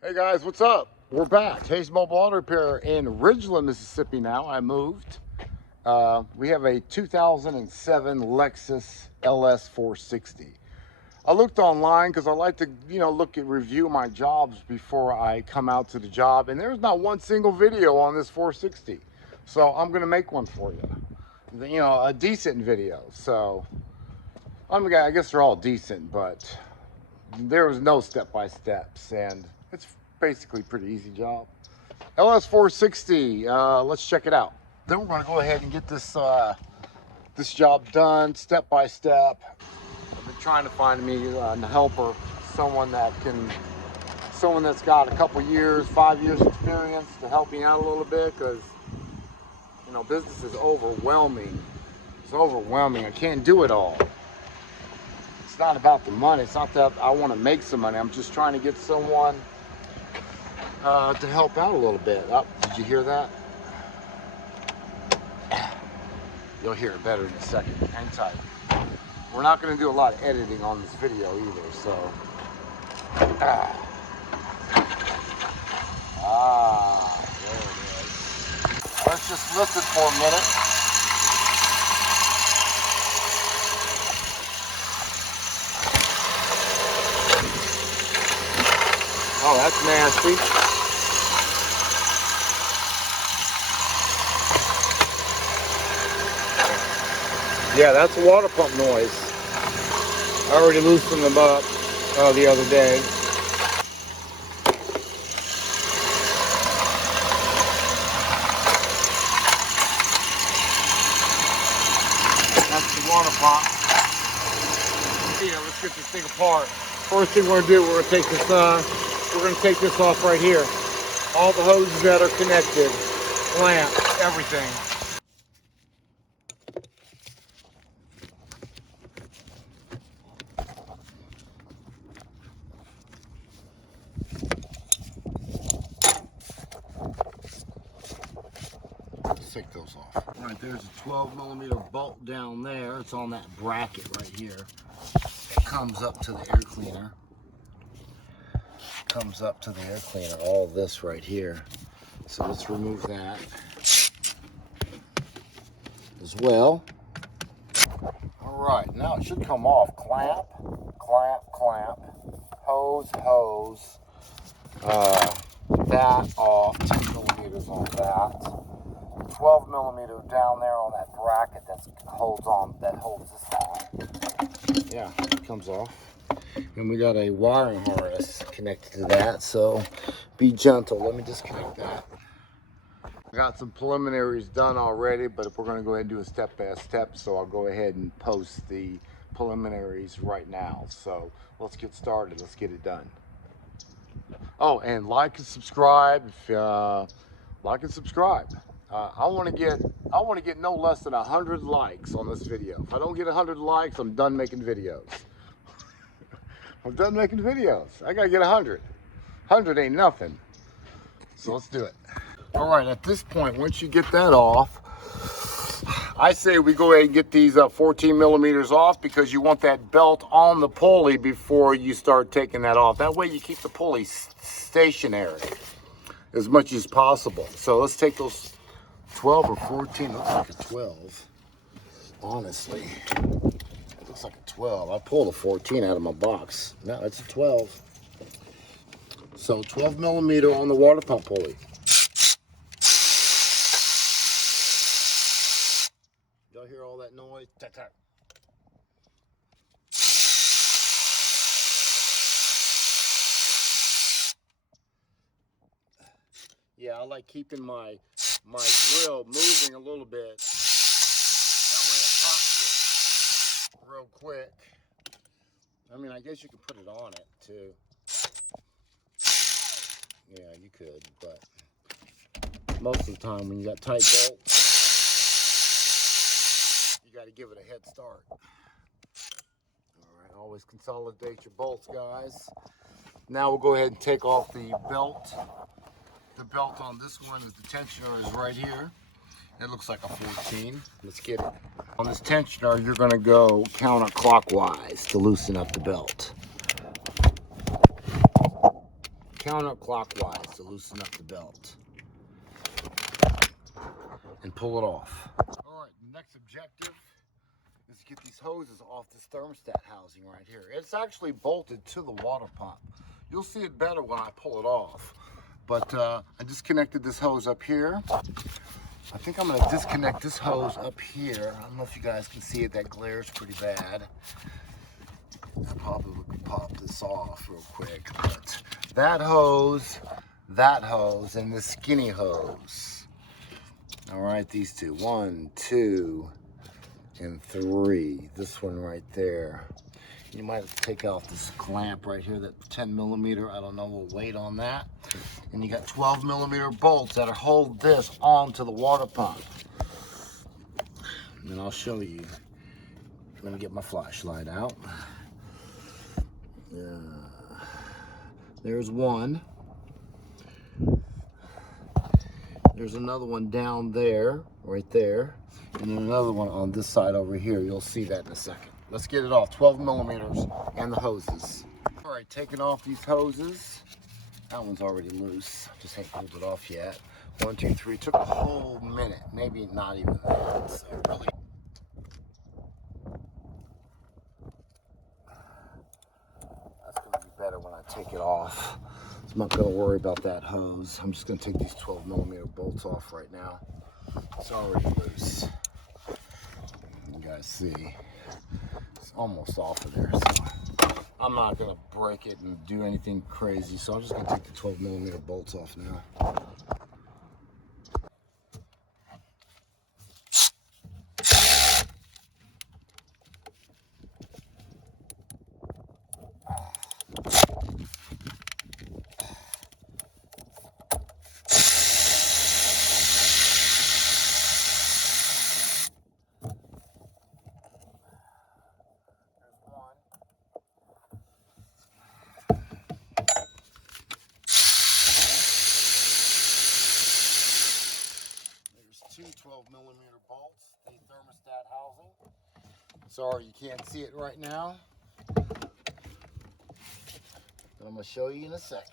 Hey guys, what's up? We're back. Hayes Mobile Auto Repair in Ridgeland, Mississippi now. I moved. We have a 2007 Lexus LS460. I looked online because I like to, review my jobs before I come out to the job. And there's not one single video on this 460. So I'm going to make one for you. A decent video. So, I guess they're all decent, but there was no step-by-steps. And it's basically pretty easy job. LS460, let's check it out. Then we're going to go ahead and get this this job done step by step. I've been trying to find me a helper, someone that's got a couple years, 5 years experience to help me out a little bit, because business is overwhelming. It's overwhelming. I can't do it all. It's not about the money. It's not that I want to make some money. I'm just trying to get someone to help out a little bit. Oh, did you hear that? You'll hear it better in a second. Hang tight. We're not going to do a lot of editing on this video either, so. There it is. Let's just lift it for a minute. Oh, that's nasty. Yeah, that's a water pump noise. I already loosened them up the other day. That's the water pump. Yeah, let's get this thing apart. First thing we're gonna do, we're gonna take this off right here. All the hoses that are connected, clamps, everything. Let's take those off. All right, there's a 12mm bolt down there. It's on that bracket right here. It comes up to the air cleaner. Comes up to the air cleaner, all this right here. So let's remove that as well. All right, now it should come off. Clamp, clamp, clamp, hose, hose. That off, 10mm on that. 12mm down there on that bracket that holds this on. Yeah, it comes off. And we got a wiring harness connected to that, so be gentle. Let me disconnect that. Got some preliminaries done already, but we're going to go ahead and do a step by step, so I'll go ahead and post the preliminaries right now. So let's get started. Let's get it done. Oh, and like and subscribe. Like and subscribe. I want to get no less than 100 likes on this video. If I don't get 100 likes, I'm done making videos. I'm done making videos. I gotta get 100. 100 ain't nothing. So let's do it. All right, at this point, once you get that off, I say we go ahead and get these 14mm off, because you want that belt on the pulley before you start taking that off. That way you keep the pulley stationary as much as possible. So let's take those 12 or 14, looks like a 12, honestly. It looks like a 12. I pulled a 14 out of my box. No, it's a 12. So 12mm on the water pump pulley. Y'all hear all that noise? Tack, tack. Yeah, I like keeping my drill moving a little bit. That way it pops it real quick. I mean, I guess you could put it on it too. Yeah, you could, but most of the time when you got tight bolts, you got to give it a head start. All right, always consolidate your bolts, guys. Now we'll go ahead and take off the belt. The belt on this one is the tensioner is right here. It looks like a 14. Let's get it. On this tensioner, you're going to go counterclockwise to loosen up the belt. counterclockwise to loosen up the belt. And pull it off. All right, the next objective is to get these hoses off this thermostat housing right here. It's actually bolted to the water pump. You'll see it better when I pull it off. But I disconnected this hose up here. I think I'm gonna disconnect this hose up here. I don't know if you guys can see it, that glares pretty bad. I probably could pop this off real quick, but that hose, and this skinny hose. All right, these two, 1, 2, and 3. This one right there. You might have to take off this clamp right here, that 10 millimeter. I don't know, we'll wait on that. And you got 12 millimeter bolts that hold this onto the water pump. And then I'll show you. I'm gonna get my flashlight out. There's one. There's another one down there, right there. And then another one on this side over here. You'll see that in a second. Let's get it off, 12 millimeters and the hoses. All right, taking off these hoses. That one's already loose. Just haven't pulled it off yet. 1, 2, 3, took a whole minute, maybe not even that. So really, that's gonna be better when I take it off. So I'm not gonna worry about that hose. I'm just gonna take these 12 millimeter bolts off right now. It's already loose. You guys see, it's almost off of there. So I'm not gonna break it and do anything crazy. So I'm just gonna take the 12 millimeter bolts off now. Two 12 millimeter bolts, the thermostat housing. Sorry you can't see it right now, but I'm gonna show you in a second.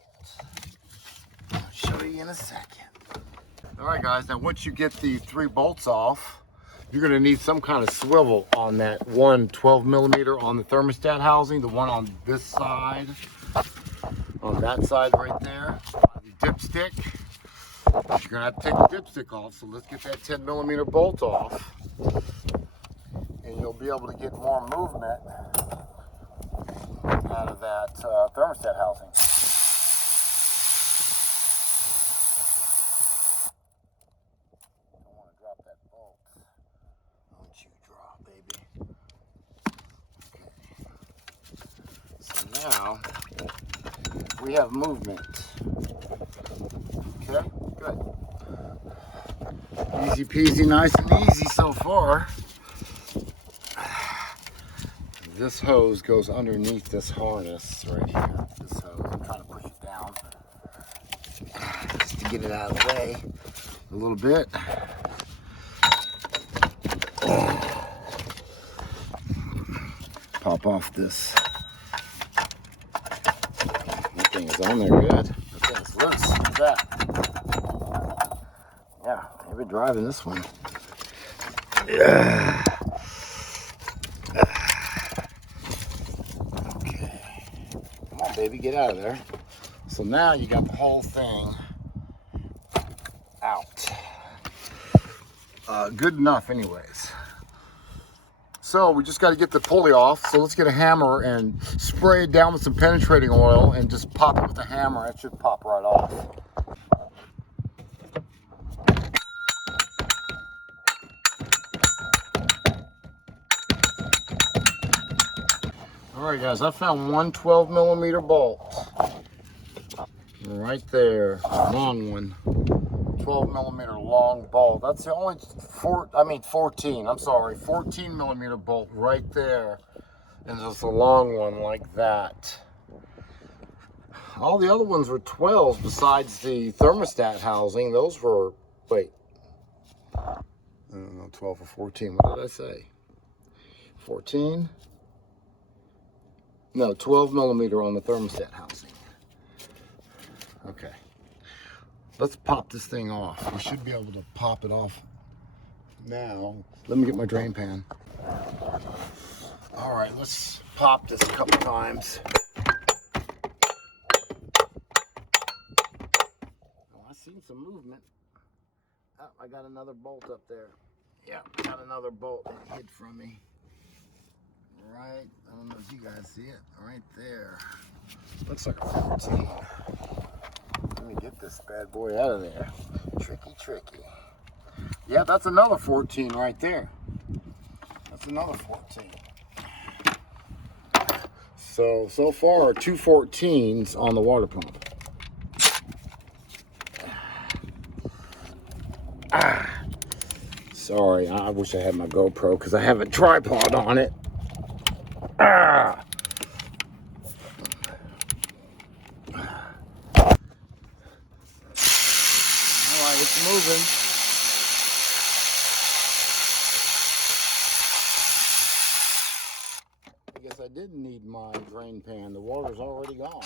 All right guys, now once you get the 3 bolts off, you're gonna need some kind of swivel on that one 12 millimeter on the thermostat housing, the one on this side, on that side right there, the dipstick. But you're gonna have to take the dipstick off, so let's get that 10 millimeter bolt off, and you'll be able to get more movement out of that thermostat housing. Don't want to drop that bolt. Don't you drop, baby. Okay. So now we have movement. Okay. Good. Easy peasy, nice and easy so far. This hose goes underneath this harness right here. This hose, I'm trying to push it down just to get it out of the way a little bit. Pop off this. That thing is on there good. That thing's loose. Look at that. Yeah, they've been driving this one. Yeah. Okay. Come on, baby, get out of there. So now you got the whole thing out. Good enough anyways. So we just got to get the pulley off. So let's get a hammer and spray it down with some penetrating oil and just pop it with a hammer. It should pop right off. All right, guys, I found one 12 millimeter bolt right there, long one, 12 millimeter long bolt. That's the only 14 millimeter bolt right there, and just a long one like that. All the other ones were 12s besides the thermostat housing. Those were, wait, I don't know, 12 or 14. What did I say? 14? No, 12 millimeter on the thermostat housing. Okay. Let's pop this thing off. We should be able to pop it off now. Let me get my drain pan. All right, let's pop this a couple times. Oh, I seen some movement. Oh, I got another bolt up there. Yeah, got another bolt that hid from me. Right, I don't know if you guys see it. Right there. Looks like a 14. Let me get this bad boy out of there. Tricky, tricky. Yeah, that's another 14 right there. That's another 14. So far, 2 14s on the water pump. Sorry, I wish I had my GoPro because I have a tripod on it. All right, it's moving. I guess I didn't need my drain pan. The water's already gone.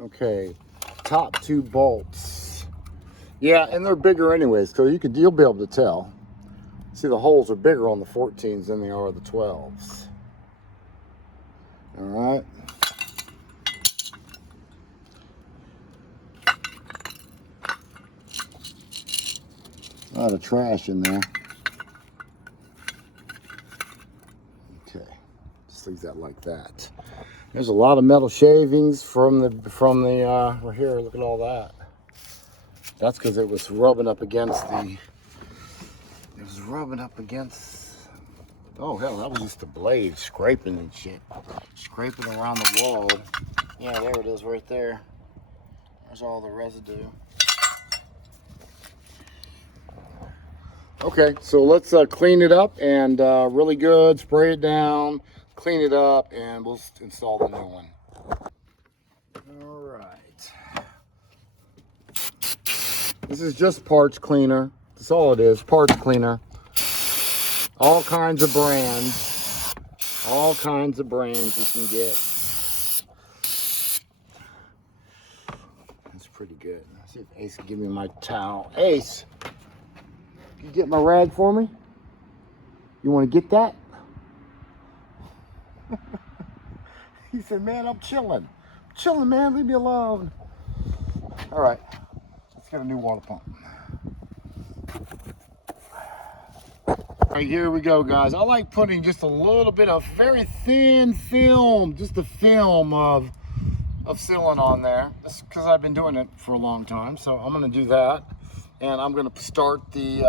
Okay, top 2 bolts. Yeah, and they're bigger anyways, so you'll be able to tell. See, the holes are bigger on the 14s than they are the 12s. All right. A lot of trash in there. Okay, just leave that like that. There's a lot of metal shavings from the right here. Look at all that. That's because it was rubbing up against the. It was rubbing up against. Oh hell, that was just the blade scraping and shit, scraping around the wall. Yeah, there it is, right there. There's all the residue. Okay, so let's clean it up and really good, spray it down, clean it up, and we'll install the new one. All right. This is just parts cleaner. That's all it is, parts cleaner. All kinds of brands. All kinds of brands you can get. That's pretty good. Let's see if Ace can give me my towel. Ace! You get my rag for me? You want to get that? He said, man, I'm chilling. I'm chilling, man. Leave me alone. All right. Let's get a new water pump. All right, here we go, guys. I like putting just a little bit of very thin film, just a film of sealant on there. This because I've been doing it for a long time. So I'm going to do that. And I'm going to start the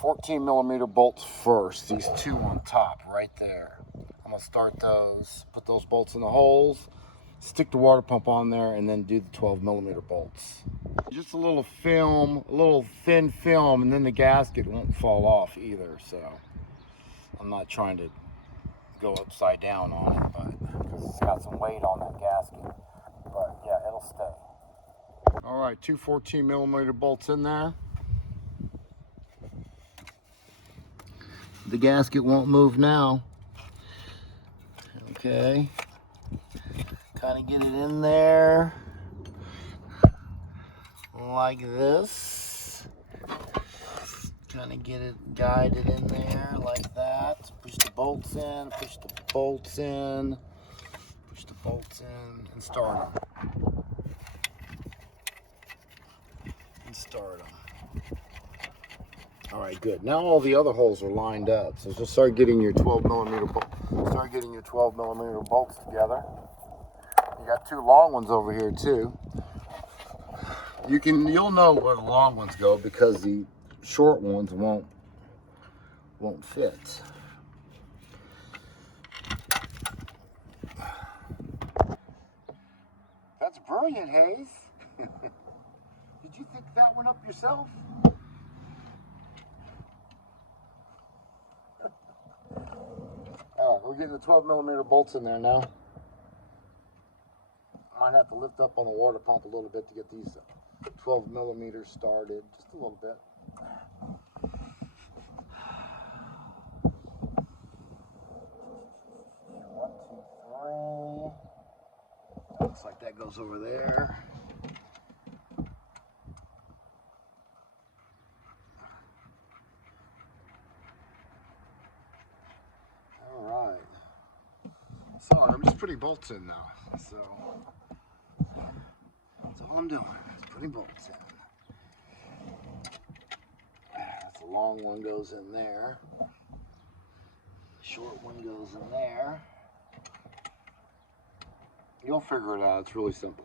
14 millimeter bolts first. These 2 on top right there. I'm going to start those, put those bolts in the holes, stick the water pump on there, and then do the 12 millimeter bolts. Just a little film, a little thin film, and then the gasket won't fall off either. So I'm not trying to go upside down on it, but because it's got some weight on that gasket. But yeah, it'll stay. All right, 2 14 millimeter bolts in there. The gasket won't move now. Okay. Kind of get it in there like this. Kind of get it guided in there like that. Push the bolts in, push the bolts in, push the bolts in, and start them. And start them. All right, good. Now all the other holes are lined up. So just start getting your 12 millimeter bolts together. You got 2 long ones over here too. You'll know where the long ones go because the short ones won't fit. That's brilliant, Hayes. Did you think that one up yourself? All right, we're getting the 12 millimeter bolts in there now. Might have to lift up on the water pump a little bit to get these 12 millimeters started, just a little bit. Looks like that goes over there. All right. Sorry, I'm just putting bolts in now. So that's all I'm doing. Just putting bolts in. That's a long one goes in there. Short one goes in there. You'll figure it out. It's really simple.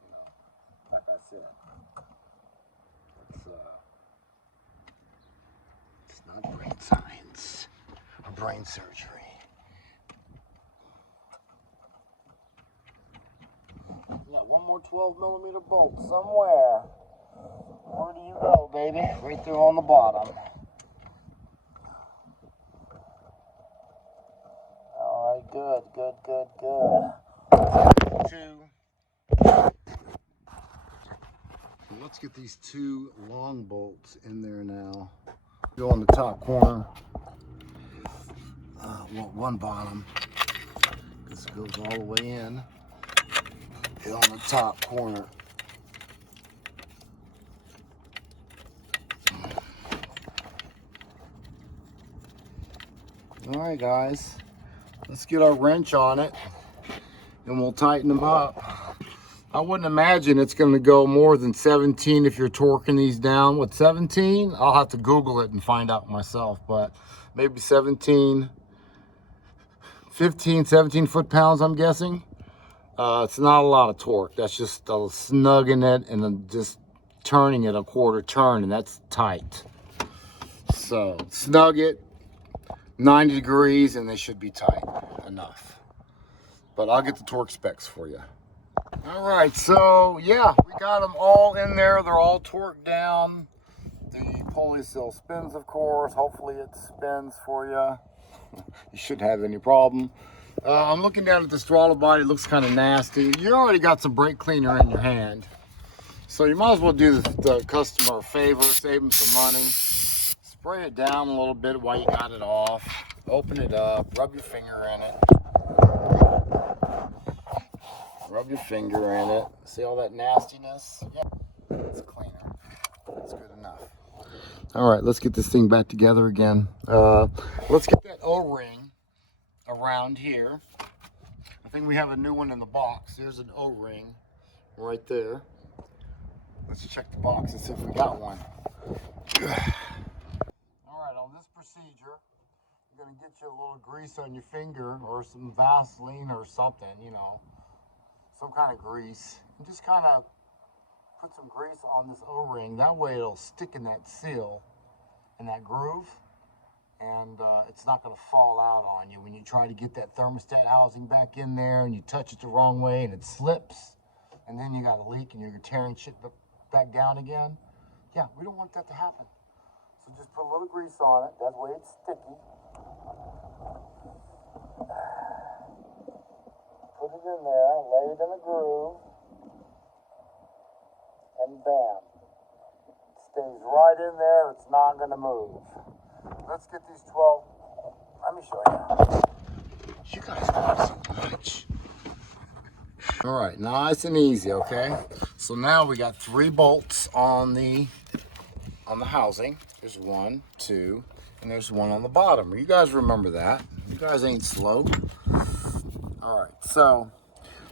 You know, like I said, it's not brain science or brain surgery. Yeah, one more 12mm bolt somewhere. Where do you go, baby? Right there on the bottom. All right, good. Let's get these two long bolts in there now. Go on the top corner. Well, one bottom. This goes all the way in. Hit on the top corner. All right, guys. Let's get our wrench on it, and we'll tighten them up. I wouldn't imagine it's going to go more than 17 if you're torquing these down. What, 17? I'll have to Google it and find out myself, but maybe 17, 15, 17 foot-pounds, I'm guessing. It's not a lot of torque. That's just snugging it and then just turning it a quarter turn, and that's tight. So snug it 90 degrees and they should be tight enough. But I'll get the torque specs for you. All right, so yeah, we got them all in there. They're all torqued down. The pulley still spins, of course. Hopefully it spins for you. You shouldn't have any problem. I'm looking down at this throttle body. It looks kind of nasty. You already got some brake cleaner in your hand, so you might as well do the customer a favor, save them some money. Spray it down a little bit while you got it off. Open it up, rub your finger in it. Rub your finger in it. See all that nastiness? Yeah, it's cleaner. That's good enough. All right, let's get this thing back together again. Let's get that O-ring around here. I think we have a new one in the box. There's an O-ring right there. Let's check the box and see if we got one. All right, on this procedure, you're gonna get you a little grease on your finger or some Vaseline or something, you know, some kind of grease. And just kind of put some grease on this O-ring. That way it'll stick in that seal, in that groove, and it's not going to fall out on you when you try to get that thermostat housing back in there and you touch it the wrong way and it slips, and then you got a leak and you're tearing shit back down again. Yeah, we don't want that to happen. So just put a little grease on it. That way it's sticky. Put it in there, lay it in a groove, and bam. It stays right in there, it's not gonna move. Let's get these 12, let me show you. You guys want so much. All right, nice and easy, okay? So now we got 3 bolts on the housing. There's 1, 2, and there's 1 on the bottom. You guys remember that. You guys ain't slow. All right, so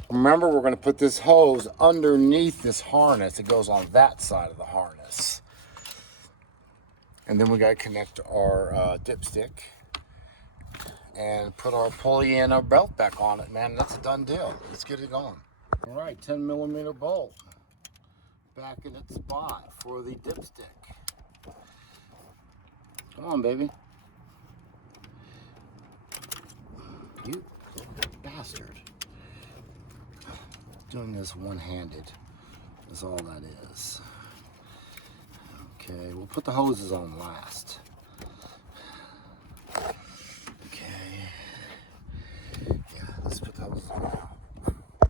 remember, we're going to put this hose underneath this harness. It goes on that side of the harness. And then we got to connect our dipstick and put our pulley and our belt back on it, man. That's a done deal. Let's get it going. All right, 10mm bolt back in its spot for the dipstick. Come on, baby. You bastard. Doing this one-handed is all that is. Okay, we'll put the hoses on last. Okay. Yeah, let's put the hoses on now.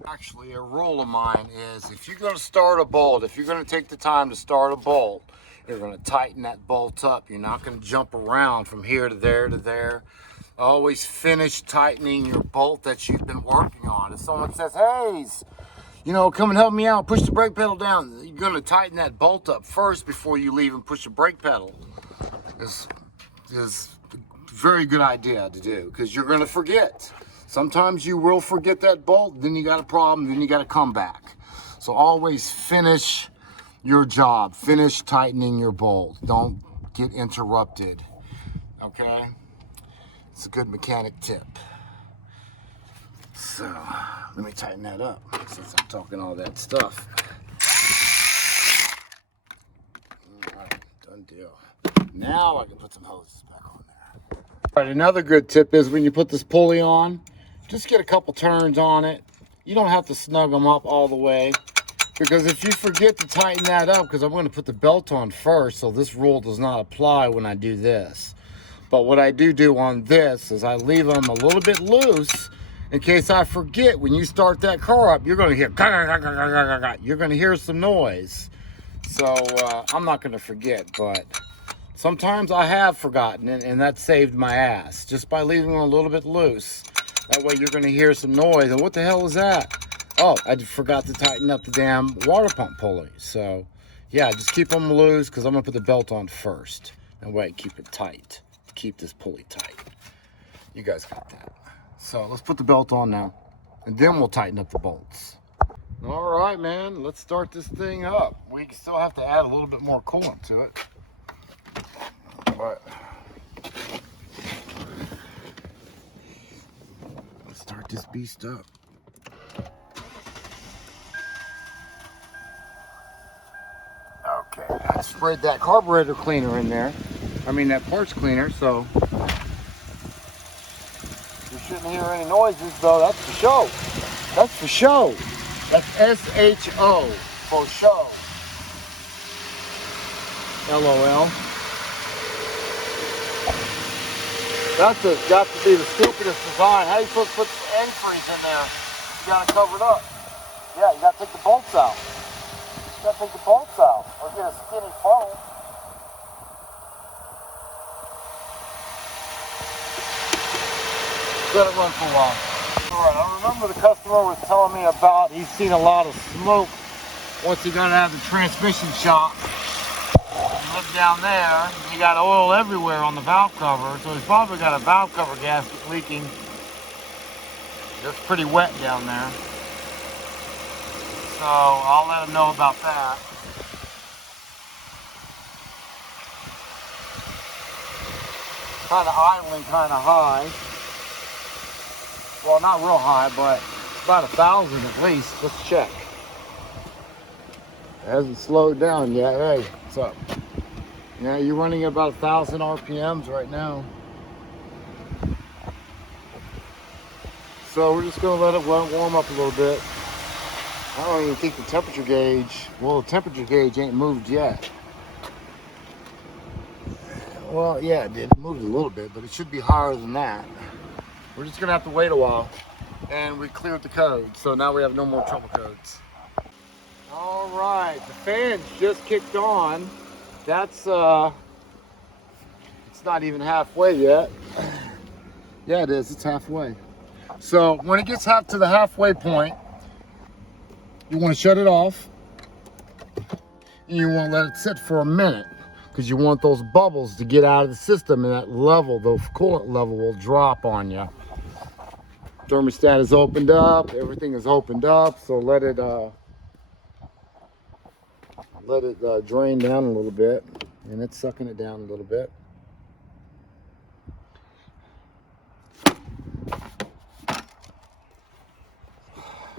Actually, a rule of mine is if you're going to start a bolt, if you're going to take the time to start a bolt, you're going to tighten that bolt up. You're not going to jump around from here to there to there. Always finish tightening your bolt that you've been working on. If someone says, hey, you know, come and help me out, push the brake pedal down, you're gonna tighten that bolt up first before you leave and push the brake pedal. Is a very good idea to do, because you're gonna forget. Sometimes you will forget that bolt, then you got a problem, then you gotta come back. So always finish your job, finish tightening your bolt. Don't get interrupted, okay? It's a good mechanic tip. So, let me tighten that up since I'm talking all that stuff. All right, done deal. Now I can put some hoses back on there. All right, another good tip is when you put this pulley on, just get a couple turns on it. You don't have to snug them up all the way, because if you forget to tighten that up, because I'm going to put the belt on first, so this rule does not apply when I do this. But what I do on this is I leave them a little bit loose in case I forget. When you start that car up, you're going to hear, you're going to hear some noise. So I'm not going to forget, but sometimes I have forgotten it, and that saved my ass just by leaving them a little bit loose. That way you're going to hear some noise. And what the hell is that? Oh, I forgot to tighten up the damn water pump pulley. So yeah, just keep them loose, because I'm going to put the belt on first. That way I keep it tight. Keep this pulley tight. You guys got that. So let's put the belt on now, and then we'll tighten up the bolts. All right, man, let's start this thing up. We still have to add a little bit more coolant to it, but let's start this beast up. Okay, I sprayed that carburetor cleaner in there. I mean that parts cleaner, so you shouldn't hear any noises, though. That's for show. That's for show. That's S-H-O, for show. LOL. That's got to be the stupidest design. How you supposed to put the antifreeze in there? You gotta cover it up. Yeah, you gotta take the bolts out. You gotta take the bolts out, or get a skinny funnel. Let it run for a while. All right, I remember the customer was telling me about he's seen a lot of smoke once he got out of the transmission shop. You look down there, you got oil everywhere on the valve cover, so he's probably got a valve cover gasket leaking. It's pretty wet down there. So I'll let him know about that. Kind of idling kind of high. Well, not real high, but it's about 1,000 at least. Let's check. It hasn't slowed down yet. Hey, what's up? Yeah, you're running at about 1,000 RPMs right now. So we're just gonna let it warm up a little bit. I don't even think the temperature gauge, well, the temperature gauge ain't moved yet. Well, yeah, it did. It moved a little bit, but it should be higher than that. We're just gonna have to wait a while, and we cleared the code, so now we have no more trouble codes. All right, the fan's just kicked on. That's it's not even halfway yet. Yeah, it is. It's halfway. So when it gets to the halfway point, you want to shut it off, and you want to let it sit for a minute, because you want those bubbles to get out of the system, and that level, the coolant level, will drop on you. Thermostat is opened up, everything is opened up, so let it drain down a little bit, and it's sucking it down a little bit.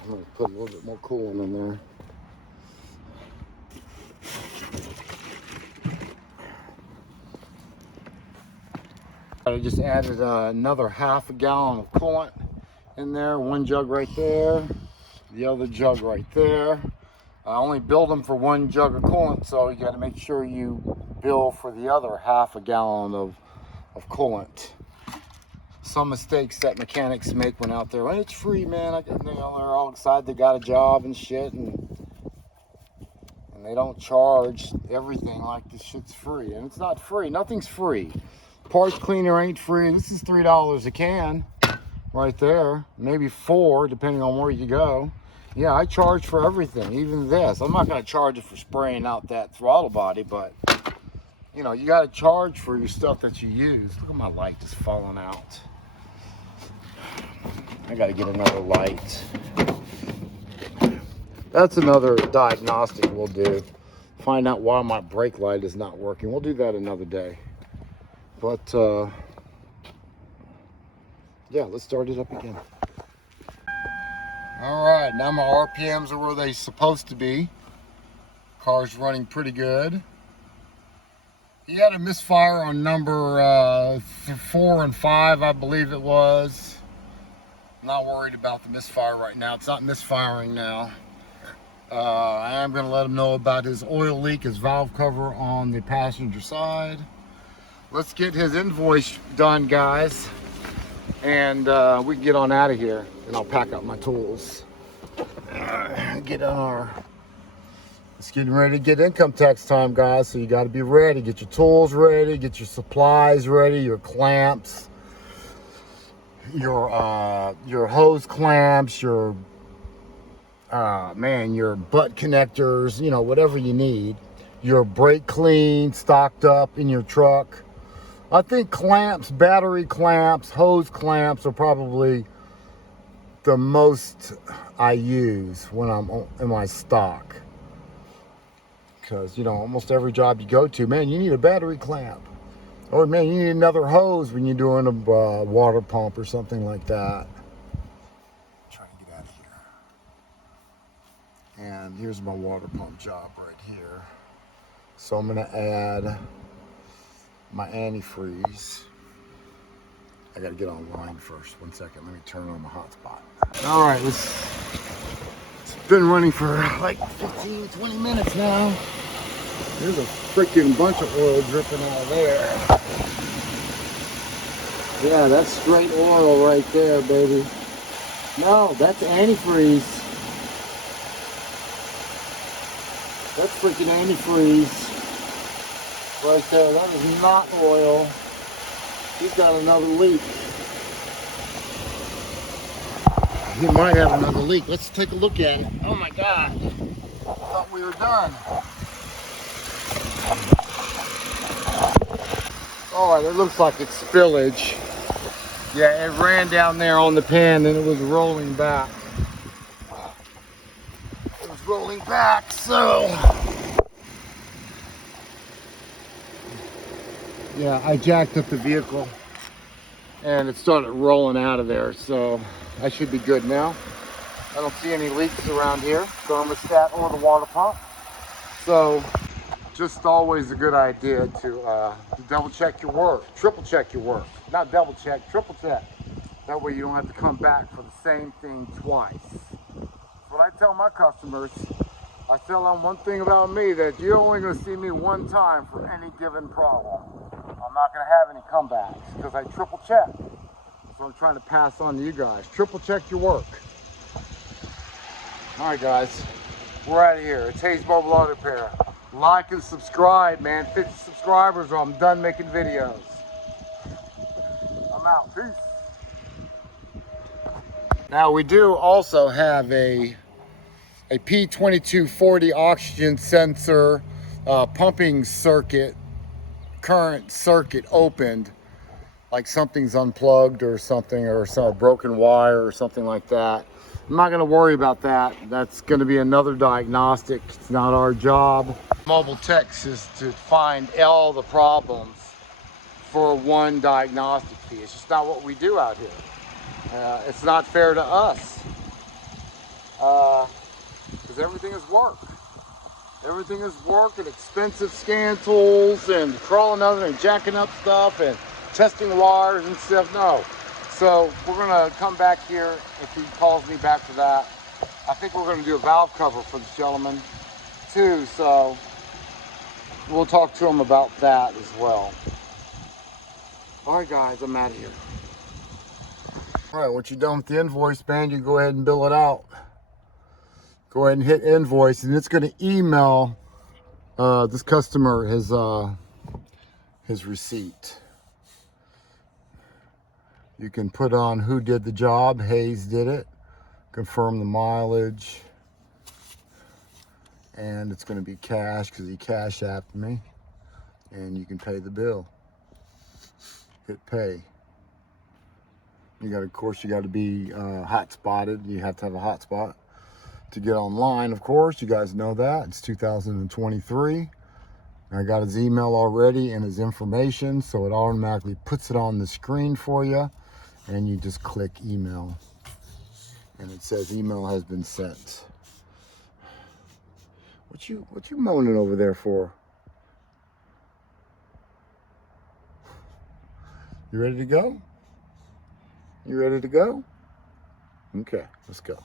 I'm going to put a little bit more coolant in there. I just added another half a gallon of coolant in there. One jug right there, the other jug right there. I only billed them for one jug of coolant, so you got to make sure you bill for the other half a gallon of coolant. Some mistakes that mechanics make when out there, and it's free, man. They're all excited they got a job and shit, and they don't charge everything like this shit's free. And it's not free. Nothing's free. Parts cleaner ain't free. This is $3 a can right there, maybe $4 depending on where you go. Yeah, I charge for everything, even this. I'm not going to charge it for spraying out that throttle body, but you know, you got to charge for your stuff that you use. Look at my light just falling out. I got to get another light. That's another diagnostic we'll do. Find out why my brake light is not working. We'll do that another day. But yeah, let's start it up again. All right, now my RPMs are where they're supposed to be. Car's running pretty good. He had a misfire on number 4 and 5, I believe it was. I'm not worried about the misfire right now. It's not misfiring now. I am going to let him know about his oil leak, his valve cover on the passenger side. Let's get his invoice done, guys, and we can get on out of here, and I'll pack up my tools. Get on our... It's getting ready to get income tax time, guys, so you got to be ready. Get your tools ready, get your supplies ready, your clamps, your hose clamps, your your butt connectors, you know, whatever you need. Your brake clean, stocked up in your truck. I think clamps, battery clamps, hose clamps are probably the most I use when I'm in my stock. Because, you know, almost every job you go to, man, you need a battery clamp. Or, man, you need another hose when you're doing a water pump or something like that. Trying to get out of here. And here's my water pump job right here. So I'm going to add my antifreeze. I got to get online first. 1 second. Let me turn on my hotspot. All right, it's been running for like 15, 20 minutes now. There's a freaking bunch of oil dripping out of there. Yeah, that's straight oil right there, baby. No, that's antifreeze. That's freaking antifreeze right there. That is not oil. He's got another leak. He might have another leak. Let's take a look at it. Oh my God. I thought we were done. Oh, it looks like it's spillage. Yeah, it ran down there on the pan and it was rolling back. It was rolling back, so... Yeah, I jacked up the vehicle and it started rolling out of there, so I should be good now. I don't see any leaks around here, thermostat or the water pump. So, just always a good idea to double check your work, triple check your work. Not double check, triple check. That way you don't have to come back for the same thing twice. That's what I tell my customers. I tell them one thing about me, that you're only going to see me one time for any given problem. I'm not going to have any comebacks because I triple check. So I'm trying to pass on to you guys. Triple check your work. All right, guys, we're out of here. It's Hayes Mobile Auto Repair. Like and subscribe, man. 50 subscribers or I'm done making videos. I'm out. Peace. Now we do also have a P2240 oxygen sensor pumping circuit, current circuit opened, like something's unplugged or something, or some broken wire or something like that. I'm not going to worry about that. That's going to be another diagnostic. It's not our job. Mobile techs is to find all the problems for one diagnostic fee. It's just not what we do out here. It's not fair to us because everything is work. Everything is work and expensive scan tools and crawling under and jacking up stuff and testing wires and stuff. No. So we're going to come back here if he calls me back for that. I think we're going to do a valve cover for this gentleman too. So we'll talk to him about that as well. All right, guys, I'm out of here. All right, once you're done with the invoice, man, you go ahead and bill it out. Go ahead and hit invoice, and it's going to email this customer his receipt. You can put on who did the job. Hayes did it. Confirm the mileage. And it's going to be cash because he cash apped me. And you can pay the bill. Hit pay. You got, of course, you got to be hot spotted. You have to have a hotspot to get online, of course. You guys know that. It's 2023. I got his email already and his information, so it automatically puts it on the screen for you, and you just click email, and it says email has been sent. What you moaning over there for? You ready to go? You ready to go? Okay, let's go.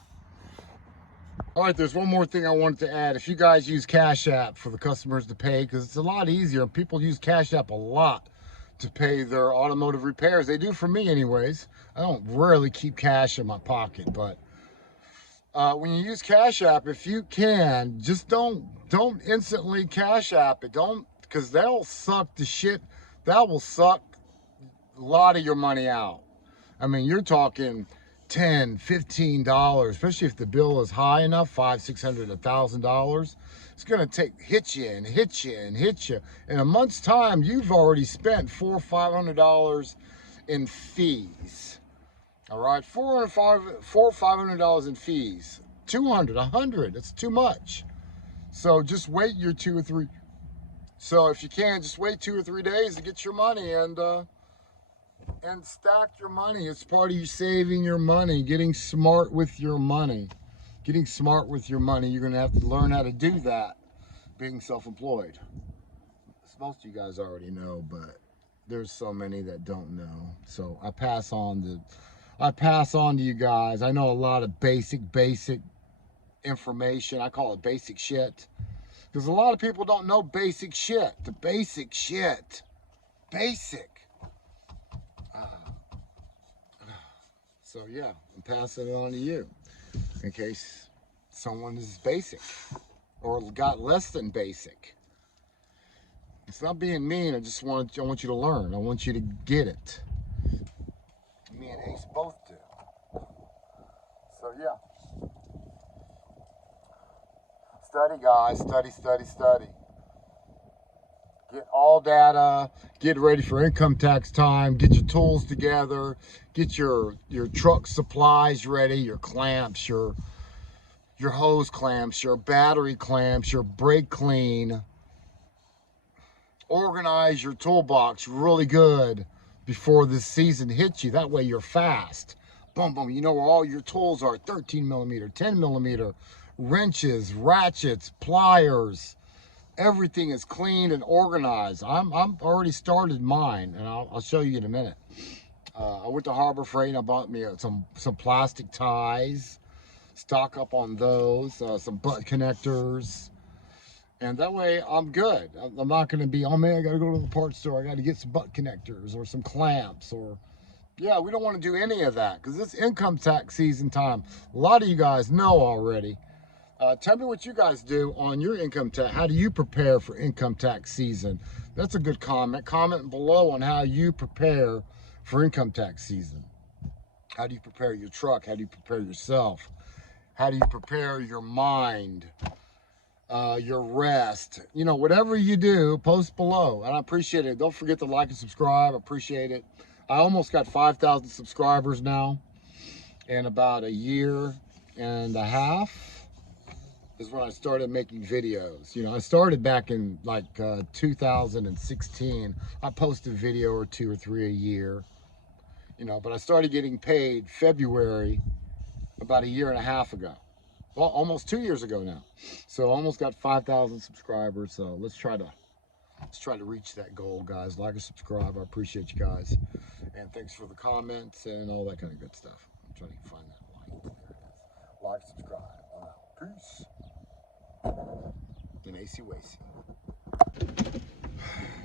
All right, there's one more thing I wanted to add. If you guys use Cash App for the customers to pay, because it's a lot easier. People use Cash App a lot to pay their automotive repairs. They do for me anyways. I don't rarely keep cash in my pocket, but when you use Cash App, if you can, just don't instantly Cash App it. Don't, because that'll suck the shit. That will suck a lot of your money out. I mean, you're talking $10, $15, especially if the bill is high enough, $500, $600, $1,000. It's gonna hit you and hit you and hit you. In a month's time, you've already spent $400 or $500 in fees. All right, $400 or $500 in fees. $200, $100. That's too much. So just wait your 2 or 3. So if you can, just wait 2 or 3 days to get your money and stack your money. It's part of you saving your money, getting smart with your money. Getting smart with your money, you're going to have to learn how to do that being self-employed. Most of you guys already know, but there's so many that don't know. So I pass on to you guys. I know a lot of basic information. I call it basic shit. Because a lot of people don't know basic shit. The basic shit. Basic. So yeah, I'm passing it on to you in case someone is basic or got less than basic. It's not being mean. I want you to learn. I want you to get it. Me and Ace both do. So yeah. Study, guys. Study. Get all data, get ready for income tax time, get your tools together, get your truck supplies ready, your clamps, your hose clamps, your battery clamps, your brake clean. Organize your toolbox really good before this season hits you. That way you're fast. Boom, boom, you know where all your tools are. 13 millimeter, 10 millimeter, wrenches, ratchets, pliers. Everything is clean and organized. I'm already started mine, and I'll show you in a minute. I went to Harbor Freight and I bought me some plastic ties. Stock up on those, some butt connectors, and that way I'm good. I'm not going to be, oh man, I got to go to the parts store. I got to get some butt connectors or some clamps or, yeah, we don't want to do any of that because it's income tax season time. A lot of you guys know already. Tell me what you guys do on your income tax. How do you prepare for income tax season? That's a good comment. Comment below on how you prepare for income tax season. How do you prepare your truck? How do you prepare yourself? How do you prepare your mind, your rest? You know, whatever you do, post below. And I appreciate it. Don't forget to like and subscribe. I appreciate it. I almost got 5,000 subscribers now in about 1.5 years. Is when I started making videos. You know, I started back in like 2016. I post a video or 2 or 3 a year, you know, but I started getting paid February about 1.5 years ago. Well, almost 2 years ago now. So almost got 5,000 subscribers. So let's try to reach that goal, guys. Like and subscribe. I appreciate you guys. And thanks for the comments and all that kind of good stuff. I'm trying to find that light. There it is. Like, subscribe. I'm out. Peace. And AC Wacy.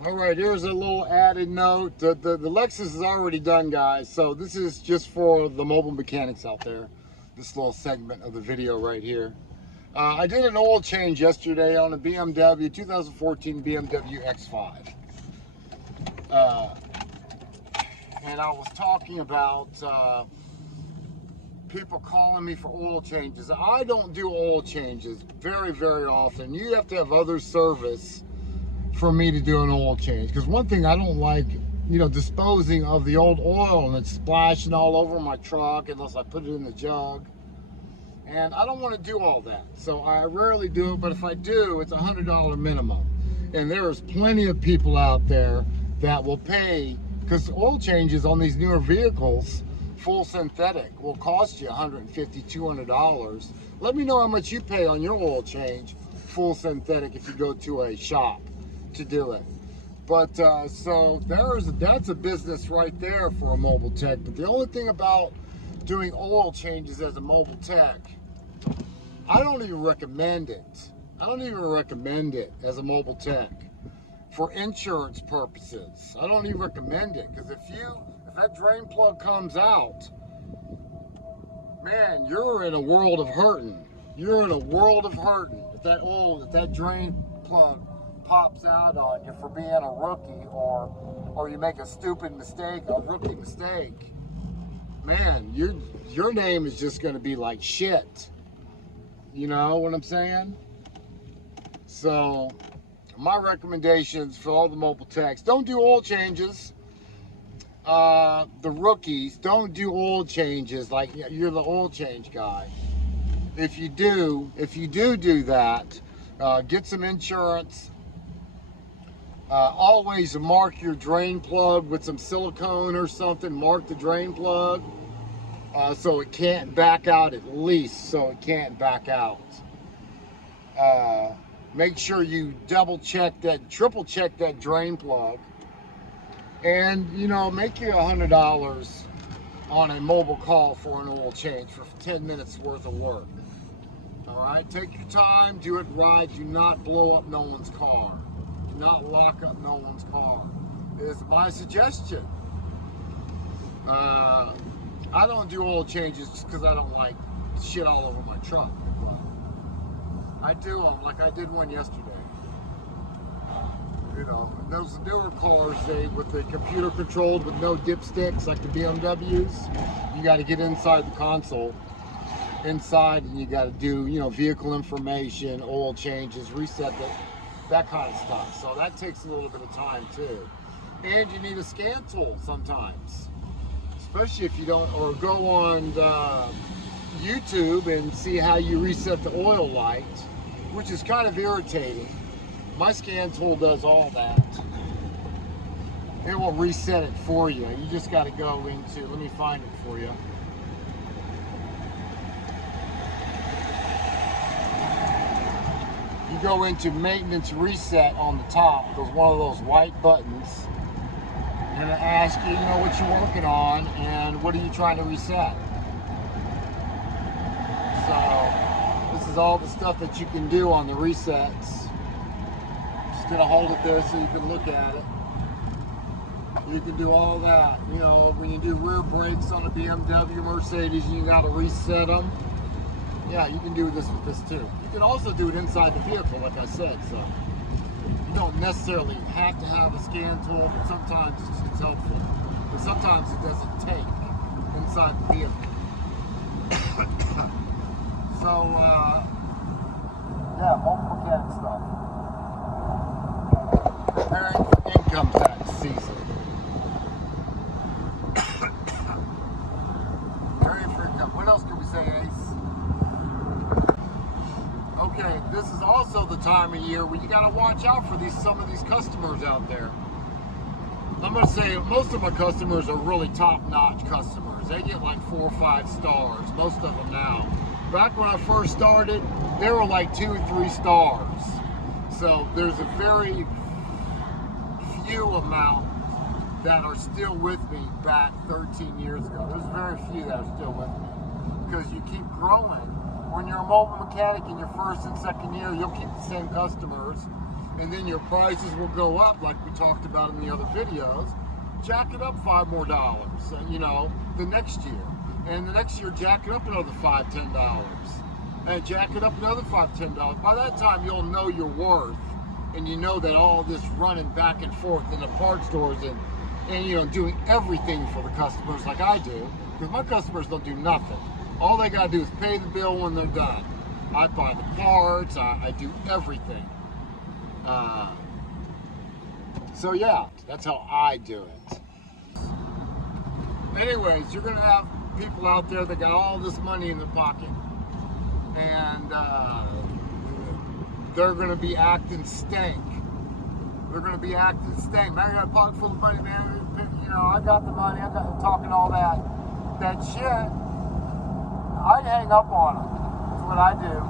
All right, here's a little added note. The Lexus is already done, guys. So this is just for the mobile mechanics out there. This little segment of the video right here. I did an oil change yesterday on a BMW 2014 BMW X5. and I was talking about people calling me for oil changes. I don't do oil changes very, very often. You have to have other service for me to do an oil change. Because one thing I don't like, you know, disposing of the old oil and it's splashing all over my truck unless I put it in the jug. And I don't want to do all that. So I rarely do it, but if I do, it's $100 minimum. And there's plenty of people out there that will pay, because oil changes on these newer vehicles, full synthetic, will cost you $150, $200. Let me know how much you pay on your oil change, full synthetic, if you go to a shop to do it. But so that's a business right there for a mobile tech. But the only thing about doing oil changes as a mobile tech, I don't even recommend it. I don't even recommend it as a mobile tech for insurance purposes. I don't even recommend it, because if that drain plug comes out, man, you're in a world of hurting. You're in a world of hurting. If that drain plug pops out on you for being a rookie, or you make a stupid mistake, a rookie mistake, man, your name is just going to be like shit. You know what I'm saying? So my recommendations for all the mobile techs: don't do oil changes. The rookies, don't do oil changes like you're the oil change guy. If you do that, get some insurance. Always mark your drain plug with some silicone or something. Mark the drain plug so it can't back out, at least so it can't back out. Make sure you double check that, triple check that drain plug. And, you know, make you $100 on a mobile call for an oil change for 10 minutes worth of work. All right, take your time, do it right. Do not blow up no one's car. Do not lock up no one's car. It's my suggestion. I don't do oil changes just because I don't like shit all over my truck. But I do them, like I did one yesterday. You know, those newer cars, with the computer controlled with no dipsticks like the BMWs, you got to get inside the console, and you got to do, you know, vehicle information, oil changes, reset that kind of stuff. So that takes a little bit of time too. And you need a scan tool sometimes, especially if you don't, or go on YouTube and see how you reset the oil light, which is kind of irritating. My scan tool does all that. It will reset it for you. You just got to go into, let me find it for you. You go into maintenance reset on the top. There's one of those white buttons. And it asks you, you know, what you're working on and what are you trying to reset. So this is all the stuff that you can do on the resets. Get a hold of this so you can look at it. You can do all that. You know, when you do rear brakes on a BMW, Mercedes, you got to reset them. Yeah, you can do this with this too. You can also do it inside the vehicle, like I said. So you don't necessarily have to have a scan tool, but sometimes it's helpful. But sometimes it doesn't take inside the vehicle. So yeah, mobile mechanic stuff. Preparing for income tax season. Preparing for income. What else can we say, Ace? Okay, this is also the time of year where you got to watch out for some of these customers out there. I'm going to say most of my customers are really top-notch customers. They get like 4 or 5 stars, most of them now. Back when I first started, they were like 2 or 3 stars. So there's a very few amount that are still with me back 13 years ago. There's very few that are still with me because you keep growing. When you're a mobile mechanic in your first and second year, you'll keep the same customers, and then your prices will go up like we talked about in the other videos. Jack it up $5 more, you know, the next year. And the next year, jack it up another $5, $10. And jack it up another $5, $10. By that time, you'll know your worth. And you know that all this running back and forth in the parts stores and and you know, doing everything for the customers like I do, because my customers don't do nothing. All they gotta do is pay the bill when they're done. I buy the parts, I do everything. So yeah, that's how I do it. Anyways, you're gonna have people out there that got all this money in their pocket, and they're gonna be acting stank. They're gonna be acting stank. Man, I got a pocket full of money, man. You know, I got the money. I got talking all that shit. I'd hang up on them. That's what I do.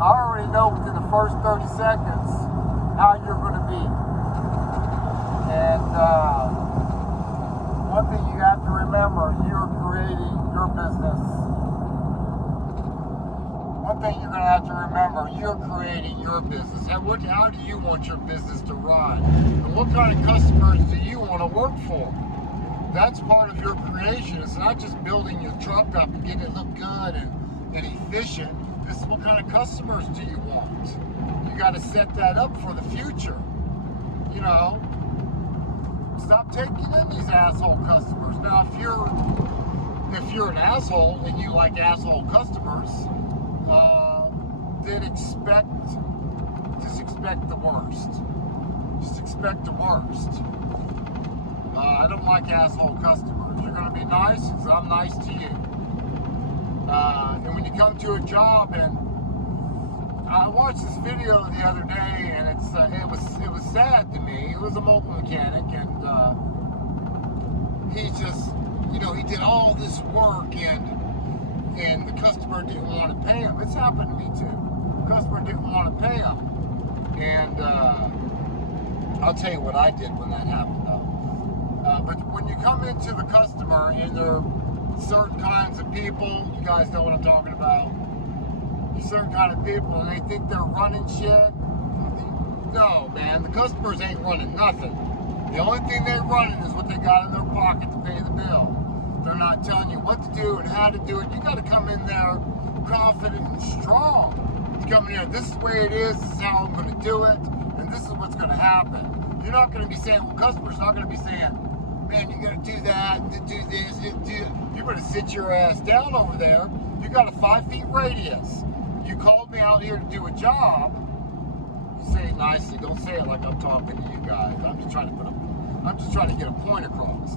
I already know within the first 30 seconds how you're gonna be. And one thing you have to remember, you're creating your business. One thing you're going to have to remember, you're creating your business. How do you want your business to run? And what kind of customers do you want to work for? That's part of your creation. It's not just building your truck up and getting it look good and efficient. This is what kind of customers do you want? You got to set that up for the future. You know, stop taking in these asshole customers. Now, if you're an asshole and you like asshole customers, then expect the worst. Just expect the worst. I don't like asshole customers. You're going to be nice because I'm nice to you. And when you come to a job, and I watched this video the other day, and it was sad to me. It was a mobile mechanic, and he just, you know, he did all this work, and the customer didn't want to pay him. It's happened to me too. The customer didn't want to pay him, and I'll tell you what I did when that happened, though. But when you come into the customer, and there are certain kinds of people, you guys know what I'm talking about. Certain kind of people, and they think they're running shit. No, man, the customers ain't running nothing. The only thing they're running is what they got in their pocket to pay the bill. They're not telling you what to do and how to do it. You got to come in there confident and strong. You come in here, this is the way it is, this is how I'm going to do it, and this is what's going to happen. You're not going to be saying, well, customers not going to be saying, man, you got to do that, do this, do. You're going to sit your ass down over there. You got a 5 feet radius. You called me out here to do a job. You say it nicely. Don't say it like I'm talking to you guys. I'm just trying to get a point across.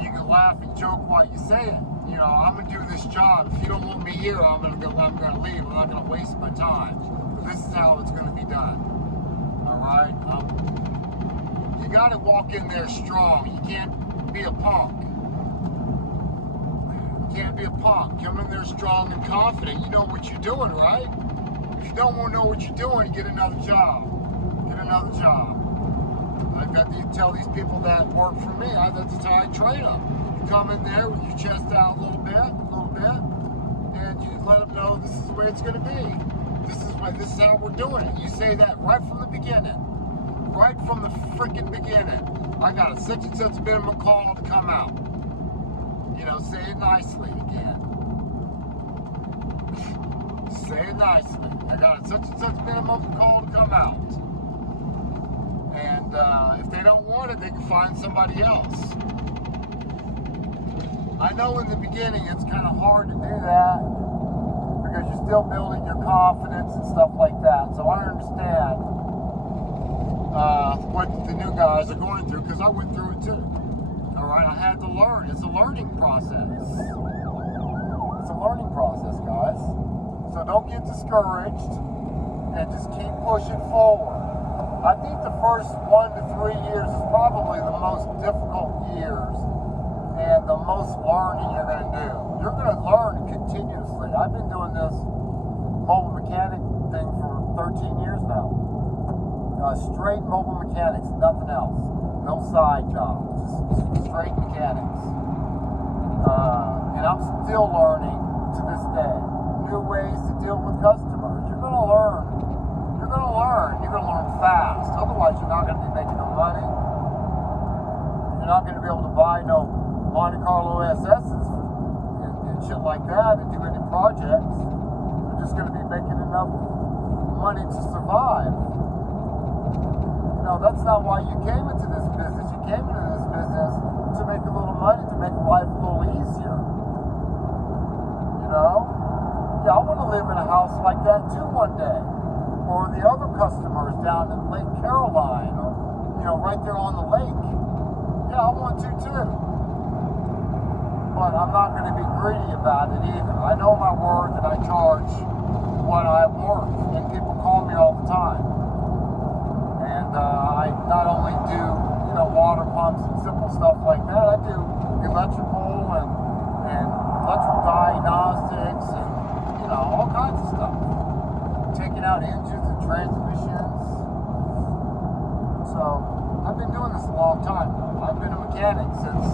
You can laugh and joke while you say it. You know, I'm gonna do this job. If you don't want me here, I'm gonna leave. I'm not gonna waste my time. But this is how it's gonna be done. All right. You gotta walk in there strong. You can't be a punk. Can't be a punk. Come in there strong and confident. You know what you're doing, right? If you don't want to know what you're doing, get another job. Get another job. I've got to tell these people that work for me, that's how I train them. You come in there with your chest out a little bit, and you let them know this is the way it's going to be. This is how we're doing it. You say that right from the beginning. Right from the freaking beginning. I got a such and such minimum call to come out. You know, say it nicely again. Say it nicely. I got such and such minimum call to come out. And if they don't want it, they can find somebody else. I know in the beginning it's kind of hard to do that because you're still building your confidence and stuff like that. So I understand what the new guys are going through, because I went through it too. All right, I had to learn. It's a learning process. It's a learning process, guys. So don't get discouraged and just keep pushing forward. I think the first 1 to 3 years is probably the most difficult years and the most learning you're going to do. You're going to learn continuously. I've been doing this mobile mechanic thing for 13 years now. Straight mobile mechanics, nothing else. No side jobs, just straight mechanics. And I'm still learning to this day new ways to deal with customers. You're going to learn. You're going to learn. You're going to learn fast. Otherwise, you're not going to be making no money. You're not going to be able to buy no Monte Carlo SS's and shit like that and do any projects. You're just going to be making enough money to survive. You know, that's not why you came into this business. You came into this business to make a little money, to make life a little easier. You know? Yeah, I want to live in a house like that too one day. Or the other customers down in Lake Caroline, or, you know, right there on the lake. Yeah, I want to too. But I'm not going to be greedy about it either. I know my worth and I charge what I'm worth. And people call me all the time. And I not only do, you know, water pumps and simple stuff like that, I do electrical and electrical diagnostics and, you know, all kinds of stuff. Taking out engines and transmissions. So, I've been doing this a long time now. I've been a mechanic since,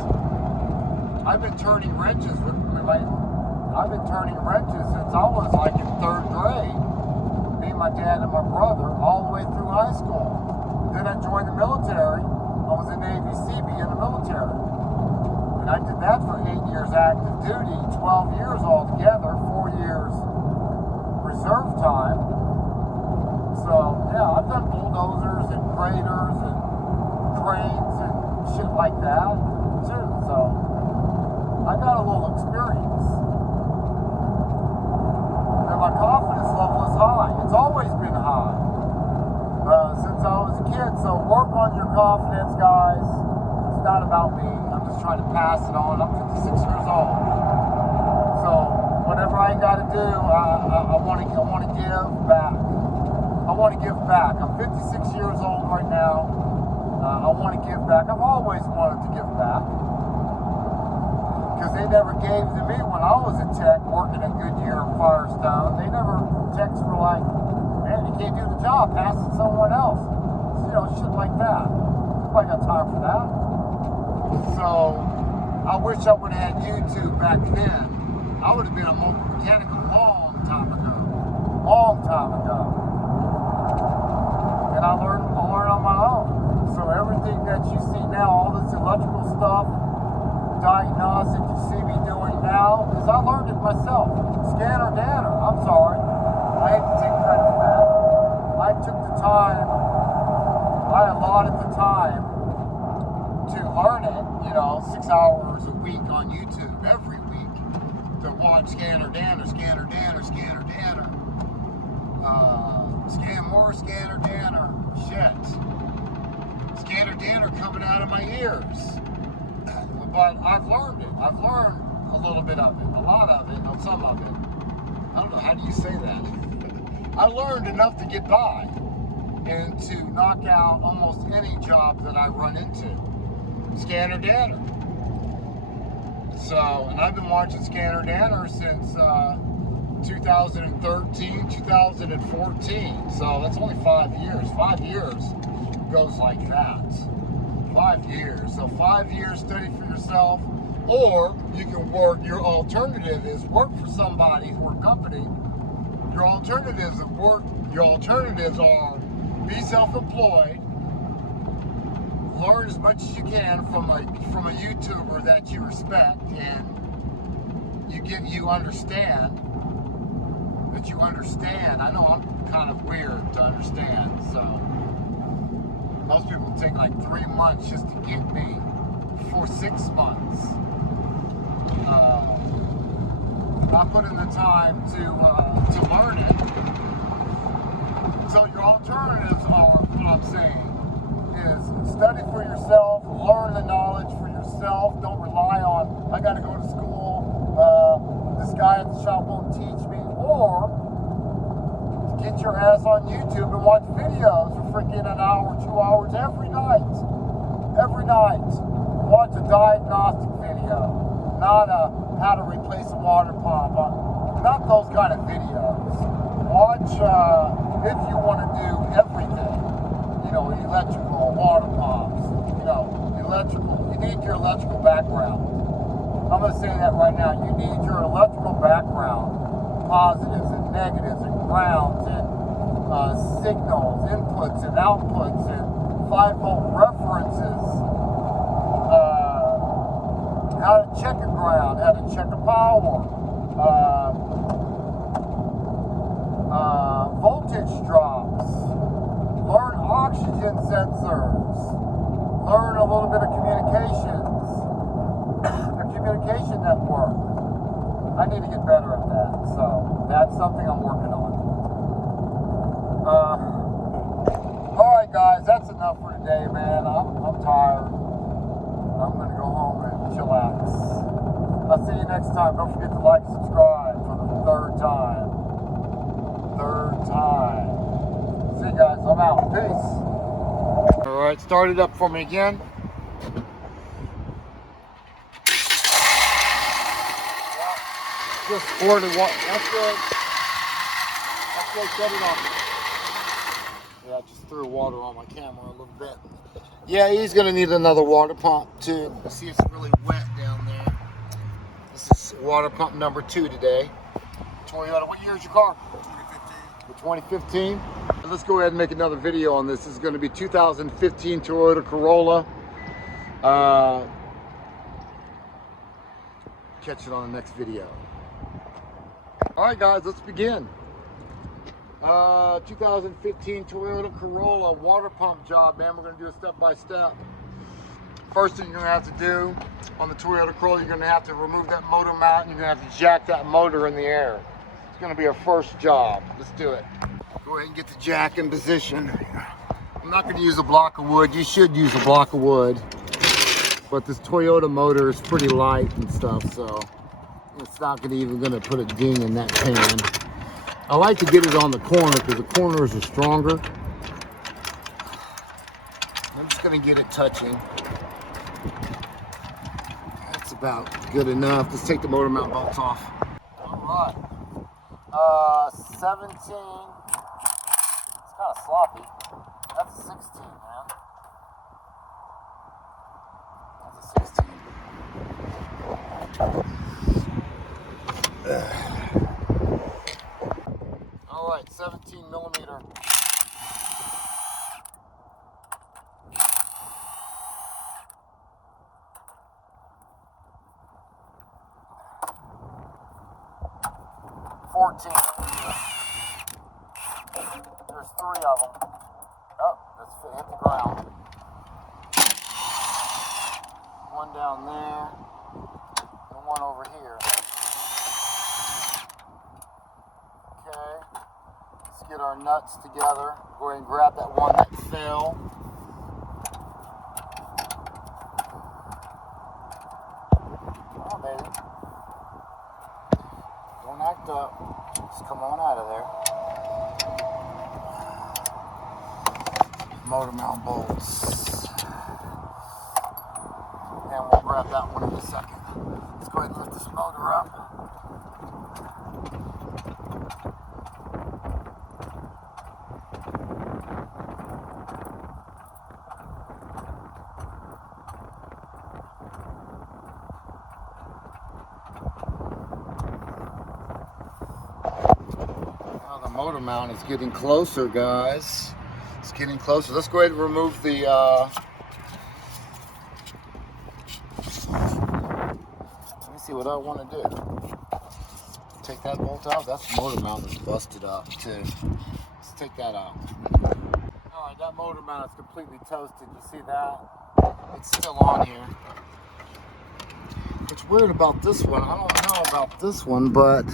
I've been turning wrenches I've been turning wrenches since I was like in 3rd grade. Me, my dad, and my brother, all the way through high school. Then I joined the military. I was in Navy CB in the military. And I did that for 8 years active duty, 12 years altogether, 4 years reserve time. So, yeah, I've done bulldozers and graders and cranes and shit like that, too. So, I got a little experience. And my confidence level is high. It's always been high. Since I was a kid. So, work on your confidence, guys. It's not about me. I'm just trying to pass it on. I'm 56 years old. So, whatever I got to do, I want to give back. I want to give back. I'm 56 years old right now. I want to give back. I've always wanted to give back. Because they never gave to me when I was a tech working at Goodyear and Firestone. They never texts were like, man, you can't do the job, pass it to someone else. You know, shit like that. Nobody got time for that. So, I wish I would have had YouTube back then. I would have been a mobile mechanic a long time ago. Long time ago. And I learned on my own. So everything that you see now, all this electrical stuff, diagnostic you see me doing now, is I learned it myself. Scanner Danner, I'm sorry. I hate to take credit for that. I took the time, I allotted the time to learn it, you know, 6 hours a week on YouTube, every week, to watch Scanner Danner, Scanner Danner, Scanner Danner. Scan more, Scanner Danner. Shit. Scanner Danner coming out of my ears. But I've learned it. I've learned a little bit of it, a lot of it, or some of it. I don't know, how do you say that? I learned enough to get by and to knock out almost any job that I run into. Scanner Danner. So, and I've been watching Scanner Danner since 2013, 2014. So that's only 5 years. 5 years goes like that. 5 years. So 5 years study for yourself, or you can work. Your alternative is work for somebody or a company. Your alternatives of work. Your alternatives are be self-employed. Learn as much as you can from a YouTuber that you respect, and you understand. That you understand. I know I'm kind of weird to understand, so most people take like 3 months just to get me for 6 months. I put in the time to learn it. So your alternatives are, what I'm saying, is study for yourself, learn the knowledge for yourself. Don't rely on, I got to go to school, this guy at the shop won't teach me. Or get your ass on YouTube and watch videos for freaking an hour, 2 hours every night. Every night. Watch a diagnostic video. Not a how to replace a water pump. Not those kind of videos. Watch if you want to do everything. You know, electrical, water pumps, you know, electrical. You need your electrical background. I'm going to say that right now. You need your electrical background. Positives and negatives and grounds and signals, inputs and outputs and 5-volt references. How to check a ground, how to check a power. Voltage drops. Learn oxygen sensors, learn a little bit of communications, the communication network. I need to get better at that, so that's something I'm working on. Alright guys, that's enough for today, man. I'm tired. I'm going to go home and chillax. I'll see you next time. Don't forget to like and subscribe for the third time. See you guys. I'm out. Peace. Alright, start it up for me again. Just poured it. That's good. That's good. Shut it off. Yeah, I just threw water on my camera a little bit. Yeah, he's going to need another water pump too. See, it's really wet down there. This is water pump number 2 today. Toyota, what year is your car? 2015. 2015? Let's go ahead and make another video on this. This is going to be 2015 Toyota Corolla. Catch it on the next video. Alright guys, let's begin. 2015 Toyota Corolla water pump job, man. We're going to do a step-by-step. First thing you're going to have to do on the Toyota Corolla, you're going to have to remove that motor mount and you're going to have to jack that motor in the air. It's going to be our first job. Let's do it. Go ahead and get the jack in position. I'm not going to use a block of wood. You should use a block of wood. But this Toyota motor is pretty light and stuff, so it's not even going to put a ding in that pan. I like to get it on the corner because the corners are stronger. I'm just going to get it touching. That's about good enough. Let's take the motor mount bolts off. All right. 17. It's kind of sloppy. That's a 16, man. That's a 16. All right, 17 millimeter. There's 3 of them. Oh, let's hit the ground. One down there, and one over here. Okay, let's get our nuts together. Go ahead and grab that one that fell. Come on, baby. Don't act up. Just come on out of there. Motor mount bolts. And we'll grab that one in a second. Let's go ahead and lift this motor up. Now the motor mount is getting closer, guys. It's getting closer. Let's go ahead and remove the let me see what I want to do. Take that bolt out. That's the motor mount that's busted up too. Let's take that out. Alright, that motor mount is completely toasted. You see that? It's still on here. What's weird about this one, I don't know about this one, but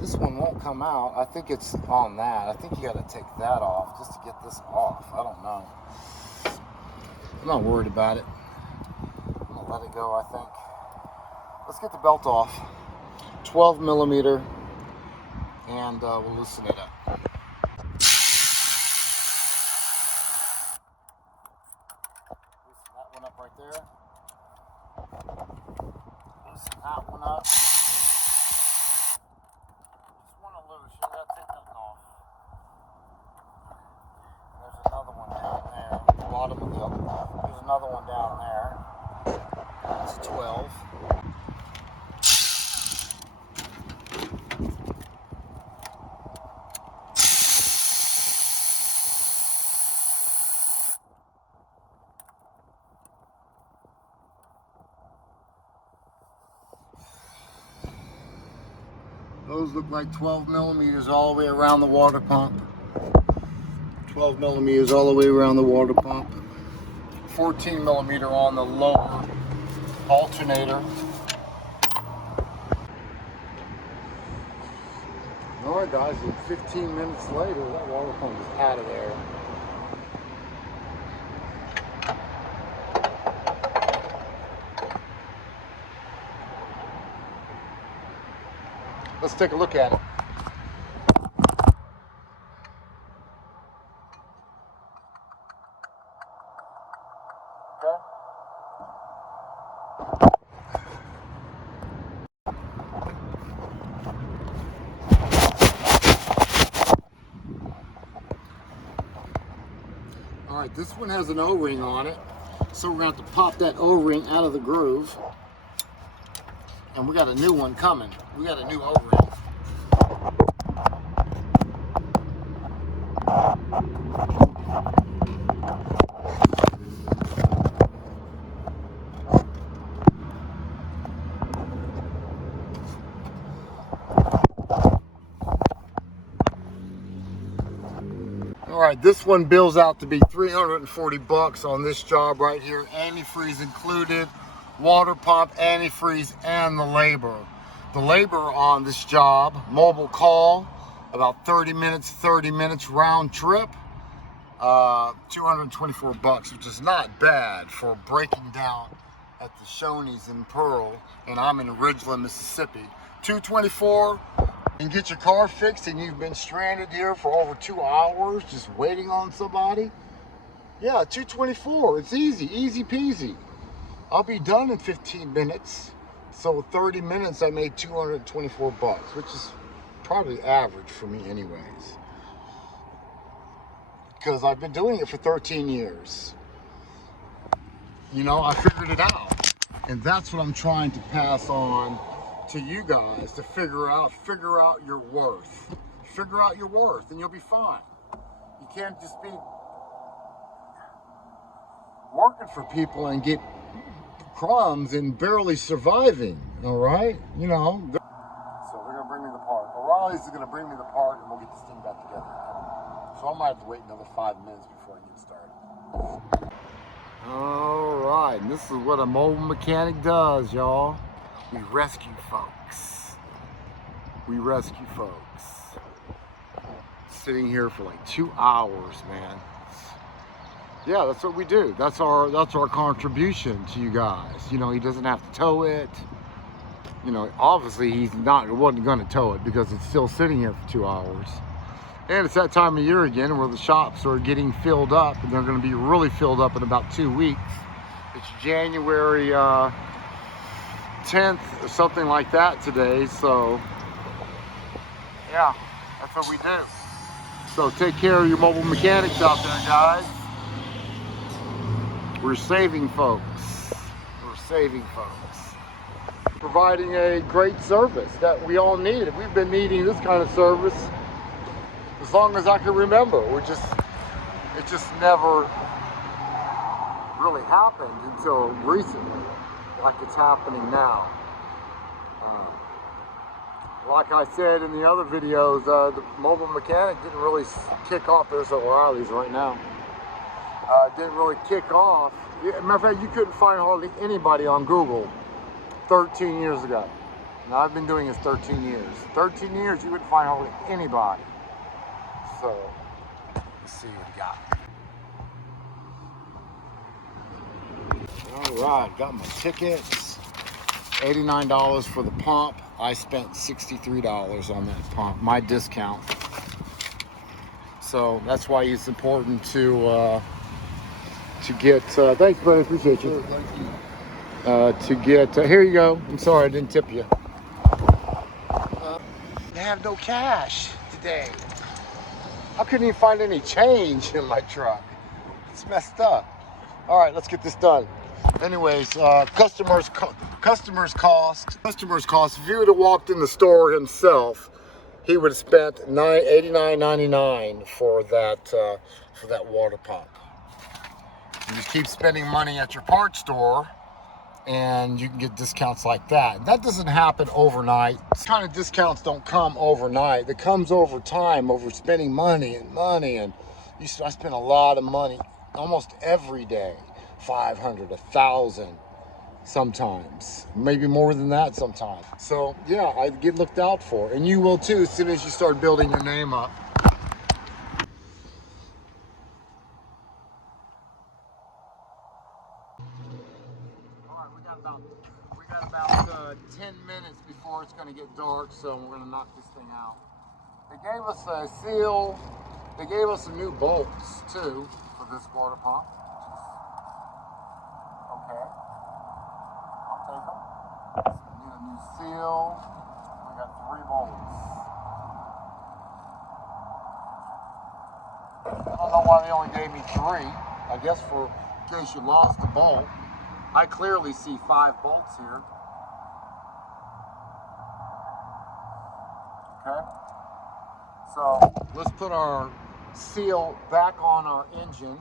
this one won't come out. I think it's on that. I think you got to take that off just to get this off. I don't know. I'm not worried about it. I'm going to let it go, I think. Let's get the belt off. 12 millimeter, and we'll loosen it up. Loosen that one up right there. Loosen that one up. Loose. You gotta take nothing off. There's another one down there. At the bottom of the other. There's another one down there. That's a 12. Those look like 12 millimeters all the way around the water pump. 12 12 millimeters all the way around the water pump. 14 millimeter on the lower alternator. Alright guys, and 15 minutes later, that water pump is out of there. Let's take a look at it. Okay. All right, this one has an O-ring on it, so we're gonna have to pop that O-ring out of the groove. And we got a new one coming. We got a new O-ring. All right, this one bills out to be 340 bucks on this job right here. Antifreeze included, water pump, antifreeze, and the labor. The labor on this job, mobile call, about 30 minutes round trip, 224 bucks, which is not bad for breaking down at the Shoney's in Pearl, and I'm in Ridgeland, Mississippi. 224, and get your car fixed, and you've been stranded here for over 2 hours just waiting on somebody. Yeah, 224, it's easy peasy. I'll be done in 15 minutes. So 30 minutes, I made 224 bucks, which is probably average for me anyways. Because I've been doing it for 13 years. You know, I figured it out. And that's what I'm trying to pass on to you guys, to figure out your worth. Figure out your worth and you'll be fine. You can't just be working for people and get crumbs and barely surviving, all right? You know. So they're gonna bring me the part. O'Reilly's is gonna bring me the part and we'll get this thing back together. So I might have to wait another 5 minutes before I get started. All right, and this is what a mobile mechanic does, y'all. We rescue folks. We rescue folks. Sitting here for like 2 hours, man. Yeah, that's what we do. That's our contribution to you guys. You know, he doesn't have to tow it. You know, obviously he wasn't going to tow it because it's still sitting here for 2 hours. And it's that time of year again where the shops are getting filled up, and they're going to be really filled up in about 2 weeks. It's January 10th or something like that today. So yeah, that's what we do. So take care of your mobile mechanics out there, guys. We're saving folks. We're saving folks. Providing a great service that we all need. We've been needing this kind of service as long as I can remember. It just never really happened until recently, like it's happening now. Like I said in the other videos, the mobile mechanic didn't really kick off. There's O'Reilly's right now. Didn't really kick off. Matter of fact, you couldn't find hardly anybody on Google 13 years ago. Now I've been doing this 13 years. 13 years, you wouldn't find hardly anybody. So, let's see what we got. All right, got my tickets. $89 for the pump. I spent $63 on that pump, my discount. So that's why it's important to get, thanks buddy, appreciate you. Sure, thank you. To get, here you go. I'm sorry I didn't tip you. I have no cash today. I couldn't even find any change in my truck. It's messed up. All right, let's get this done. Anyways, customers cost. If he would have walked in the store himself, he would have spent $89.99 for that water pump. You just keep spending money at your parts store, and you can get discounts like that. That doesn't happen overnight. This kind of discounts don't come overnight. It comes over time, over spending money and I spend a lot of money almost every day, 500, 1,000 sometimes, maybe more than that sometimes. So yeah, I get looked out for, and you will too as soon as you start building your name up. We got about 10 minutes before it's going to get dark, so we're going to knock this thing out. They gave us a seal. They gave us some new bolts too for this water pump. Okay, I'll take them. We need a new seal. We got 3 bolts. I don't know why they only gave me 3. I guess for in case you lost a bolt. I clearly see 5 bolts here. Okay. So let's put our seal back on our engine.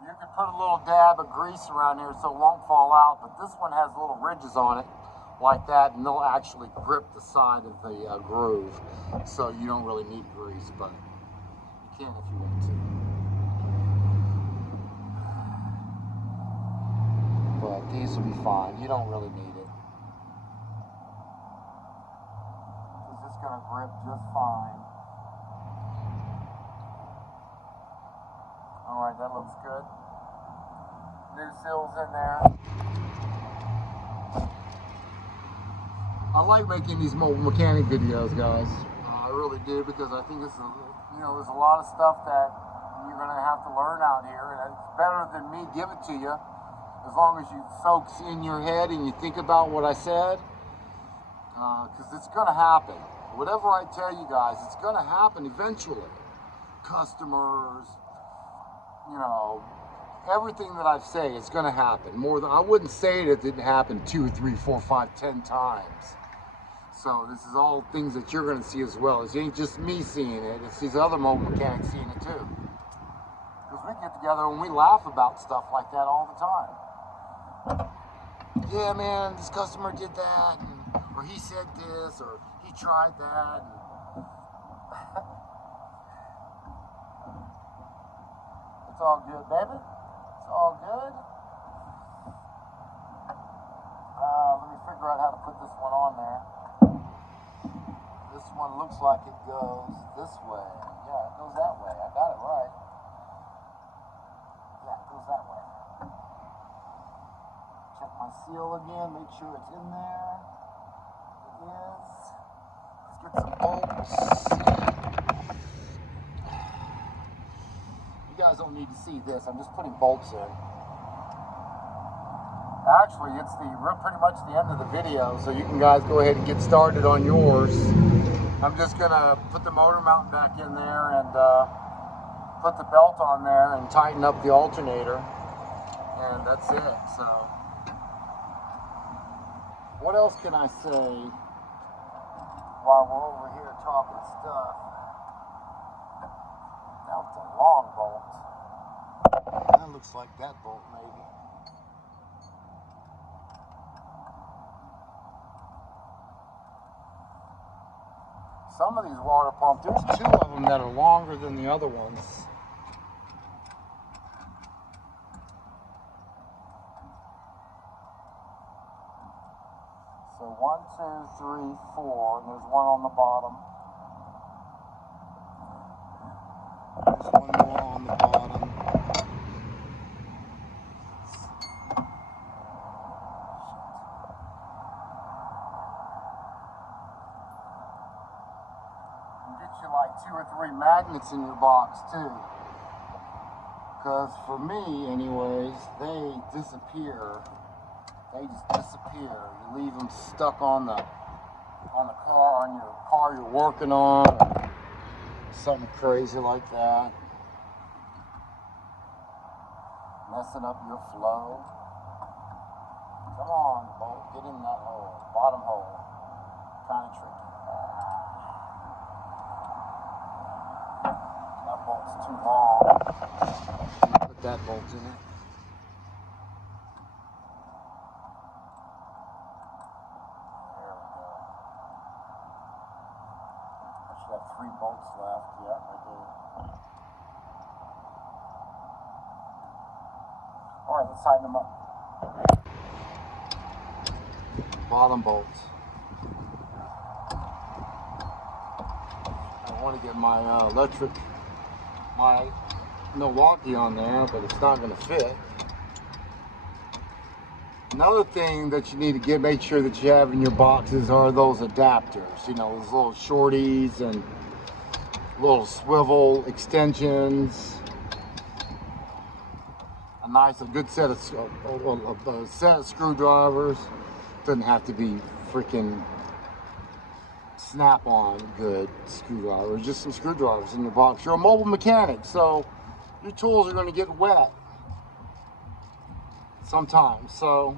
You can put a little dab of grease around here so it won't fall out, but this one has little ridges on it like that, and they'll actually grip the side of the groove. So you don't really need grease, but you can if you want to. But these will be fine. You don't really need it. It's just going to grip just fine. Alright, that looks good. New seals in there. I like making these mobile mechanic videos, guys. I really do, because I think it's there's a lot of stuff that you're going to have to learn out here, and it's better than me give it to you. As long as you soaks in your head and you think about what I said, because it's going to happen. Whatever I tell you guys, it's going to happen eventually. Customers, everything that I say is going to happen. I wouldn't say that it didn't happen 2, 3, 4, 5, 10 times. So this is all things that you're going to see as well. It ain't just me seeing it, it's these other mobile mechanics seeing it too. Because we get together and we laugh about stuff like that all the time. Yeah, man, this customer did that, or he said this, or he tried that. It's all good, baby. It's all good. Let me figure out how to put this one on there. This one looks like it goes this way. Yeah, it goes that way. I got it right. Yeah, it goes that way. Check my seal again, make sure it's in there. It is. Let's get some bolts. You guys don't need to see this. I'm just putting bolts in. Actually, it's pretty much the end of the video, so you can guys go ahead and get started on yours. I'm just gonna put the motor mount back in there and put the belt on there and tighten up the alternator, and that's it. So what else can I say while we're over here talking stuff? Now it's a long bolt. That looks like that bolt maybe. Some of these water pumps, there's 2 of them that are longer than the other ones. So 1, 2, 3, 4, and there's one on the bottom. There's one more on the bottom. Like 2 or 3 magnets in your box too, because for me anyways, they disappear. They just disappear. You leave them stuck on the car, on your car you're working on, or something crazy like that, messing up your flow. Come on, bolt, get in that hole, bottom hole. Kind of tricky. Bolt's too long. Put that bolt in it. There we go. have 3 bolts left. Yeah, I do. All right, let's tighten them up. Bottom bolts. I want to get my my Milwaukee on there, but it's not going to fit. Another thing that you need to make sure that you have in your boxes are those adapters. You know, those little shorties and little swivel extensions. A good set of screwdrivers. Doesn't have to be freaking snap-on good screwdrivers. Just some screwdrivers in your box. You're a mobile mechanic, so your tools are going to get wet sometimes. So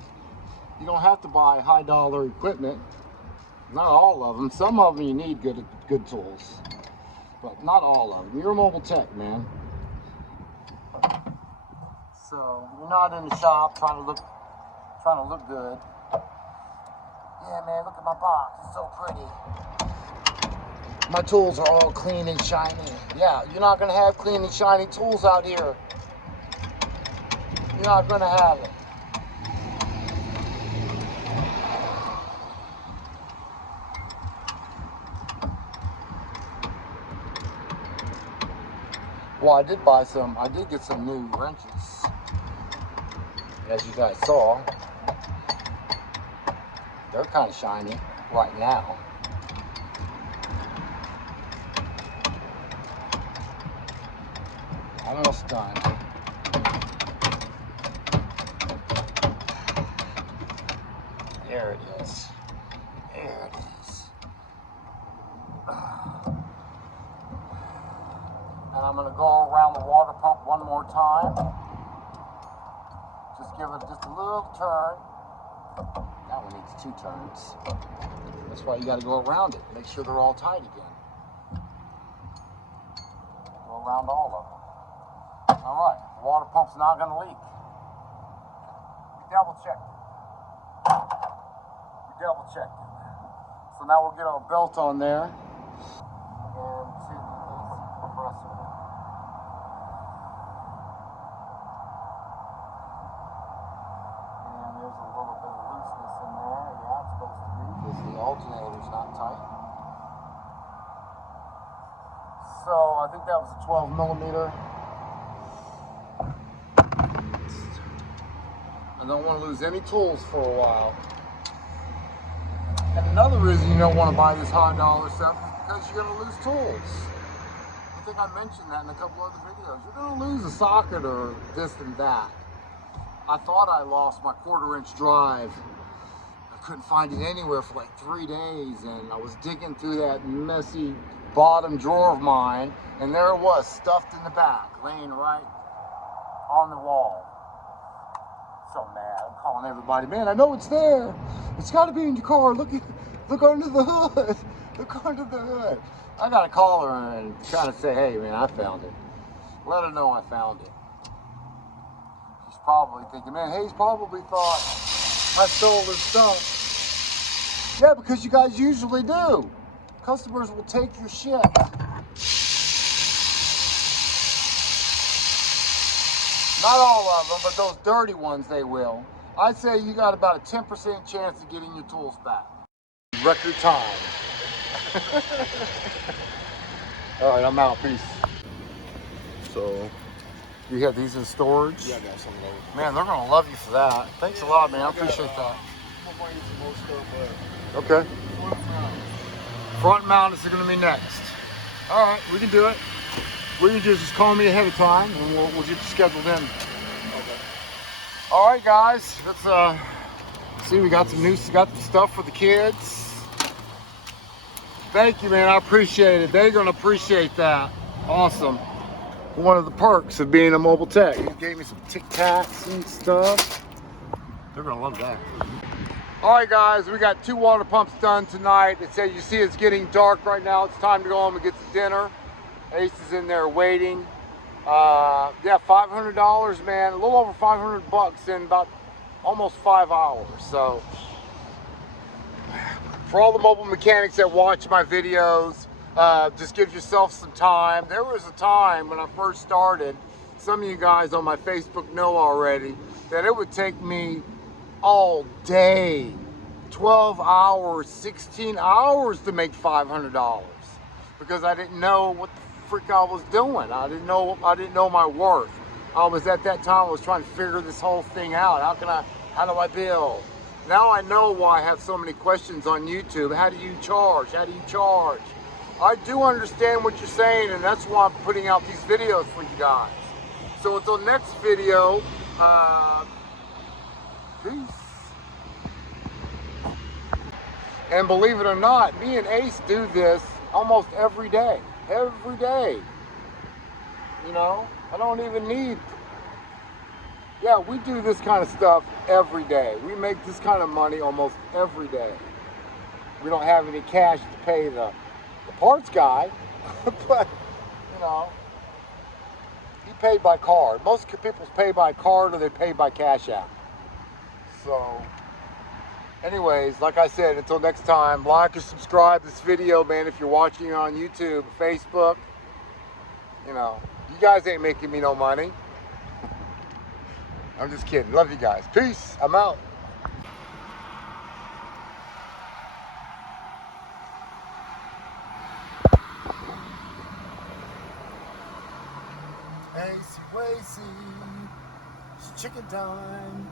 you don't have to buy high-dollar equipment. Not all of them. Some of them you need good tools, but not all of them. You're a mobile tech, man. So you're not in the shop trying to look good. Yeah, man, look at my box. It's so pretty. My tools are all clean and shiny. Yeah, you're not gonna have clean and shiny tools out here. You're not gonna have it. Well, I did get some new wrenches. As you guys saw, they're kind of shiny right now. Almost done. There it is. There it is. And I'm going to go around the water pump one more time. Just give it just a little turn. That one needs 2 turns. That's why you got to go around it. Make sure they're all tight again. Go around all of them. All right, the water pump's not going to leak. We double checked it. So now we'll get our belt on there and to the compressor. And there's a little bit of looseness in there. Yeah, it's supposed to be because the alternator's not tight. So I think that was a 12 millimeter. I don't want to lose any tools for a while. And another reason you don't want to buy this high-dollar stuff is because you're going to lose tools. I think I mentioned that in a couple other videos. You're going to lose a socket or this and that. I thought I lost my 1/4-inch drive. I couldn't find it anywhere for like 3 days, and I was digging through that messy bottom drawer of mine, and there it was, stuffed in the back, laying right on the wall. So mad. I'm calling everybody. Man, I know it's there. It's got to be in your car. Look under the hood. Look under the hood. I got to call her and try to say, hey, man, I found it. Let her know I found it. She's probably thinking, man, Hayes probably thought I stole his stuff. Yeah, because you guys usually do. Customers will take your shit. Not all of them, but those dirty ones, they will. I'd say you got about a 10% chance of getting your tools back. Record time. All right, I'm out. Peace. So, you have these in storage? Yeah, I got some of those. Man, they're going to love you for that. Thanks a lot, man. I appreciate that. I'm going to use some more stuff, but Okay. Front mount is going to be next. All right, we can do it. What you do is just call me ahead of time, and we'll get you scheduled in. okay. All right, guys. Let's see. We got some stuff for the kids. Thank you, man. I appreciate it. They're gonna appreciate that. Awesome. One of the perks of being a mobile tech. You gave me some Tic Tacs and stuff. They're gonna love that. All right, guys. We got 2 water pumps done tonight. You see, it's getting dark right now. It's time to go home and get some dinner. Ace is in there waiting. Yeah, $500, man. A little over $500 in about almost 5 hours. So, for all the mobile mechanics that watch my videos, Just give yourself some time. There was a time when I first started, some of you guys on my Facebook know already, that it would take me all day, 12 hours, 16 hours to make $500 because I didn't know what the frick I was doing. I didn't know my worth. I was at that time, I was trying to figure this whole thing out. How do I build? Now I know why I have so many questions on YouTube. How do you charge? How do you charge? I do understand what you're saying, and that's why I'm putting out these videos for you guys. So until next video, peace. And believe it or not, me and Ace do this almost every day. Every day. You know, I don't even need... Yeah, we do this kind of stuff every day. We make this kind of money almost every day. We don't have any cash to pay the parts guy, but, you know, he paid by card. Most people pay by card or they pay by Cash App. So, anyways, like I said, until next time, like and subscribe this video, man, if you're watching it on YouTube, Facebook. You know, you guys ain't making me no money. I'm just kidding. Love you guys. Peace. I'm out. Ace Racing. It's chicken time.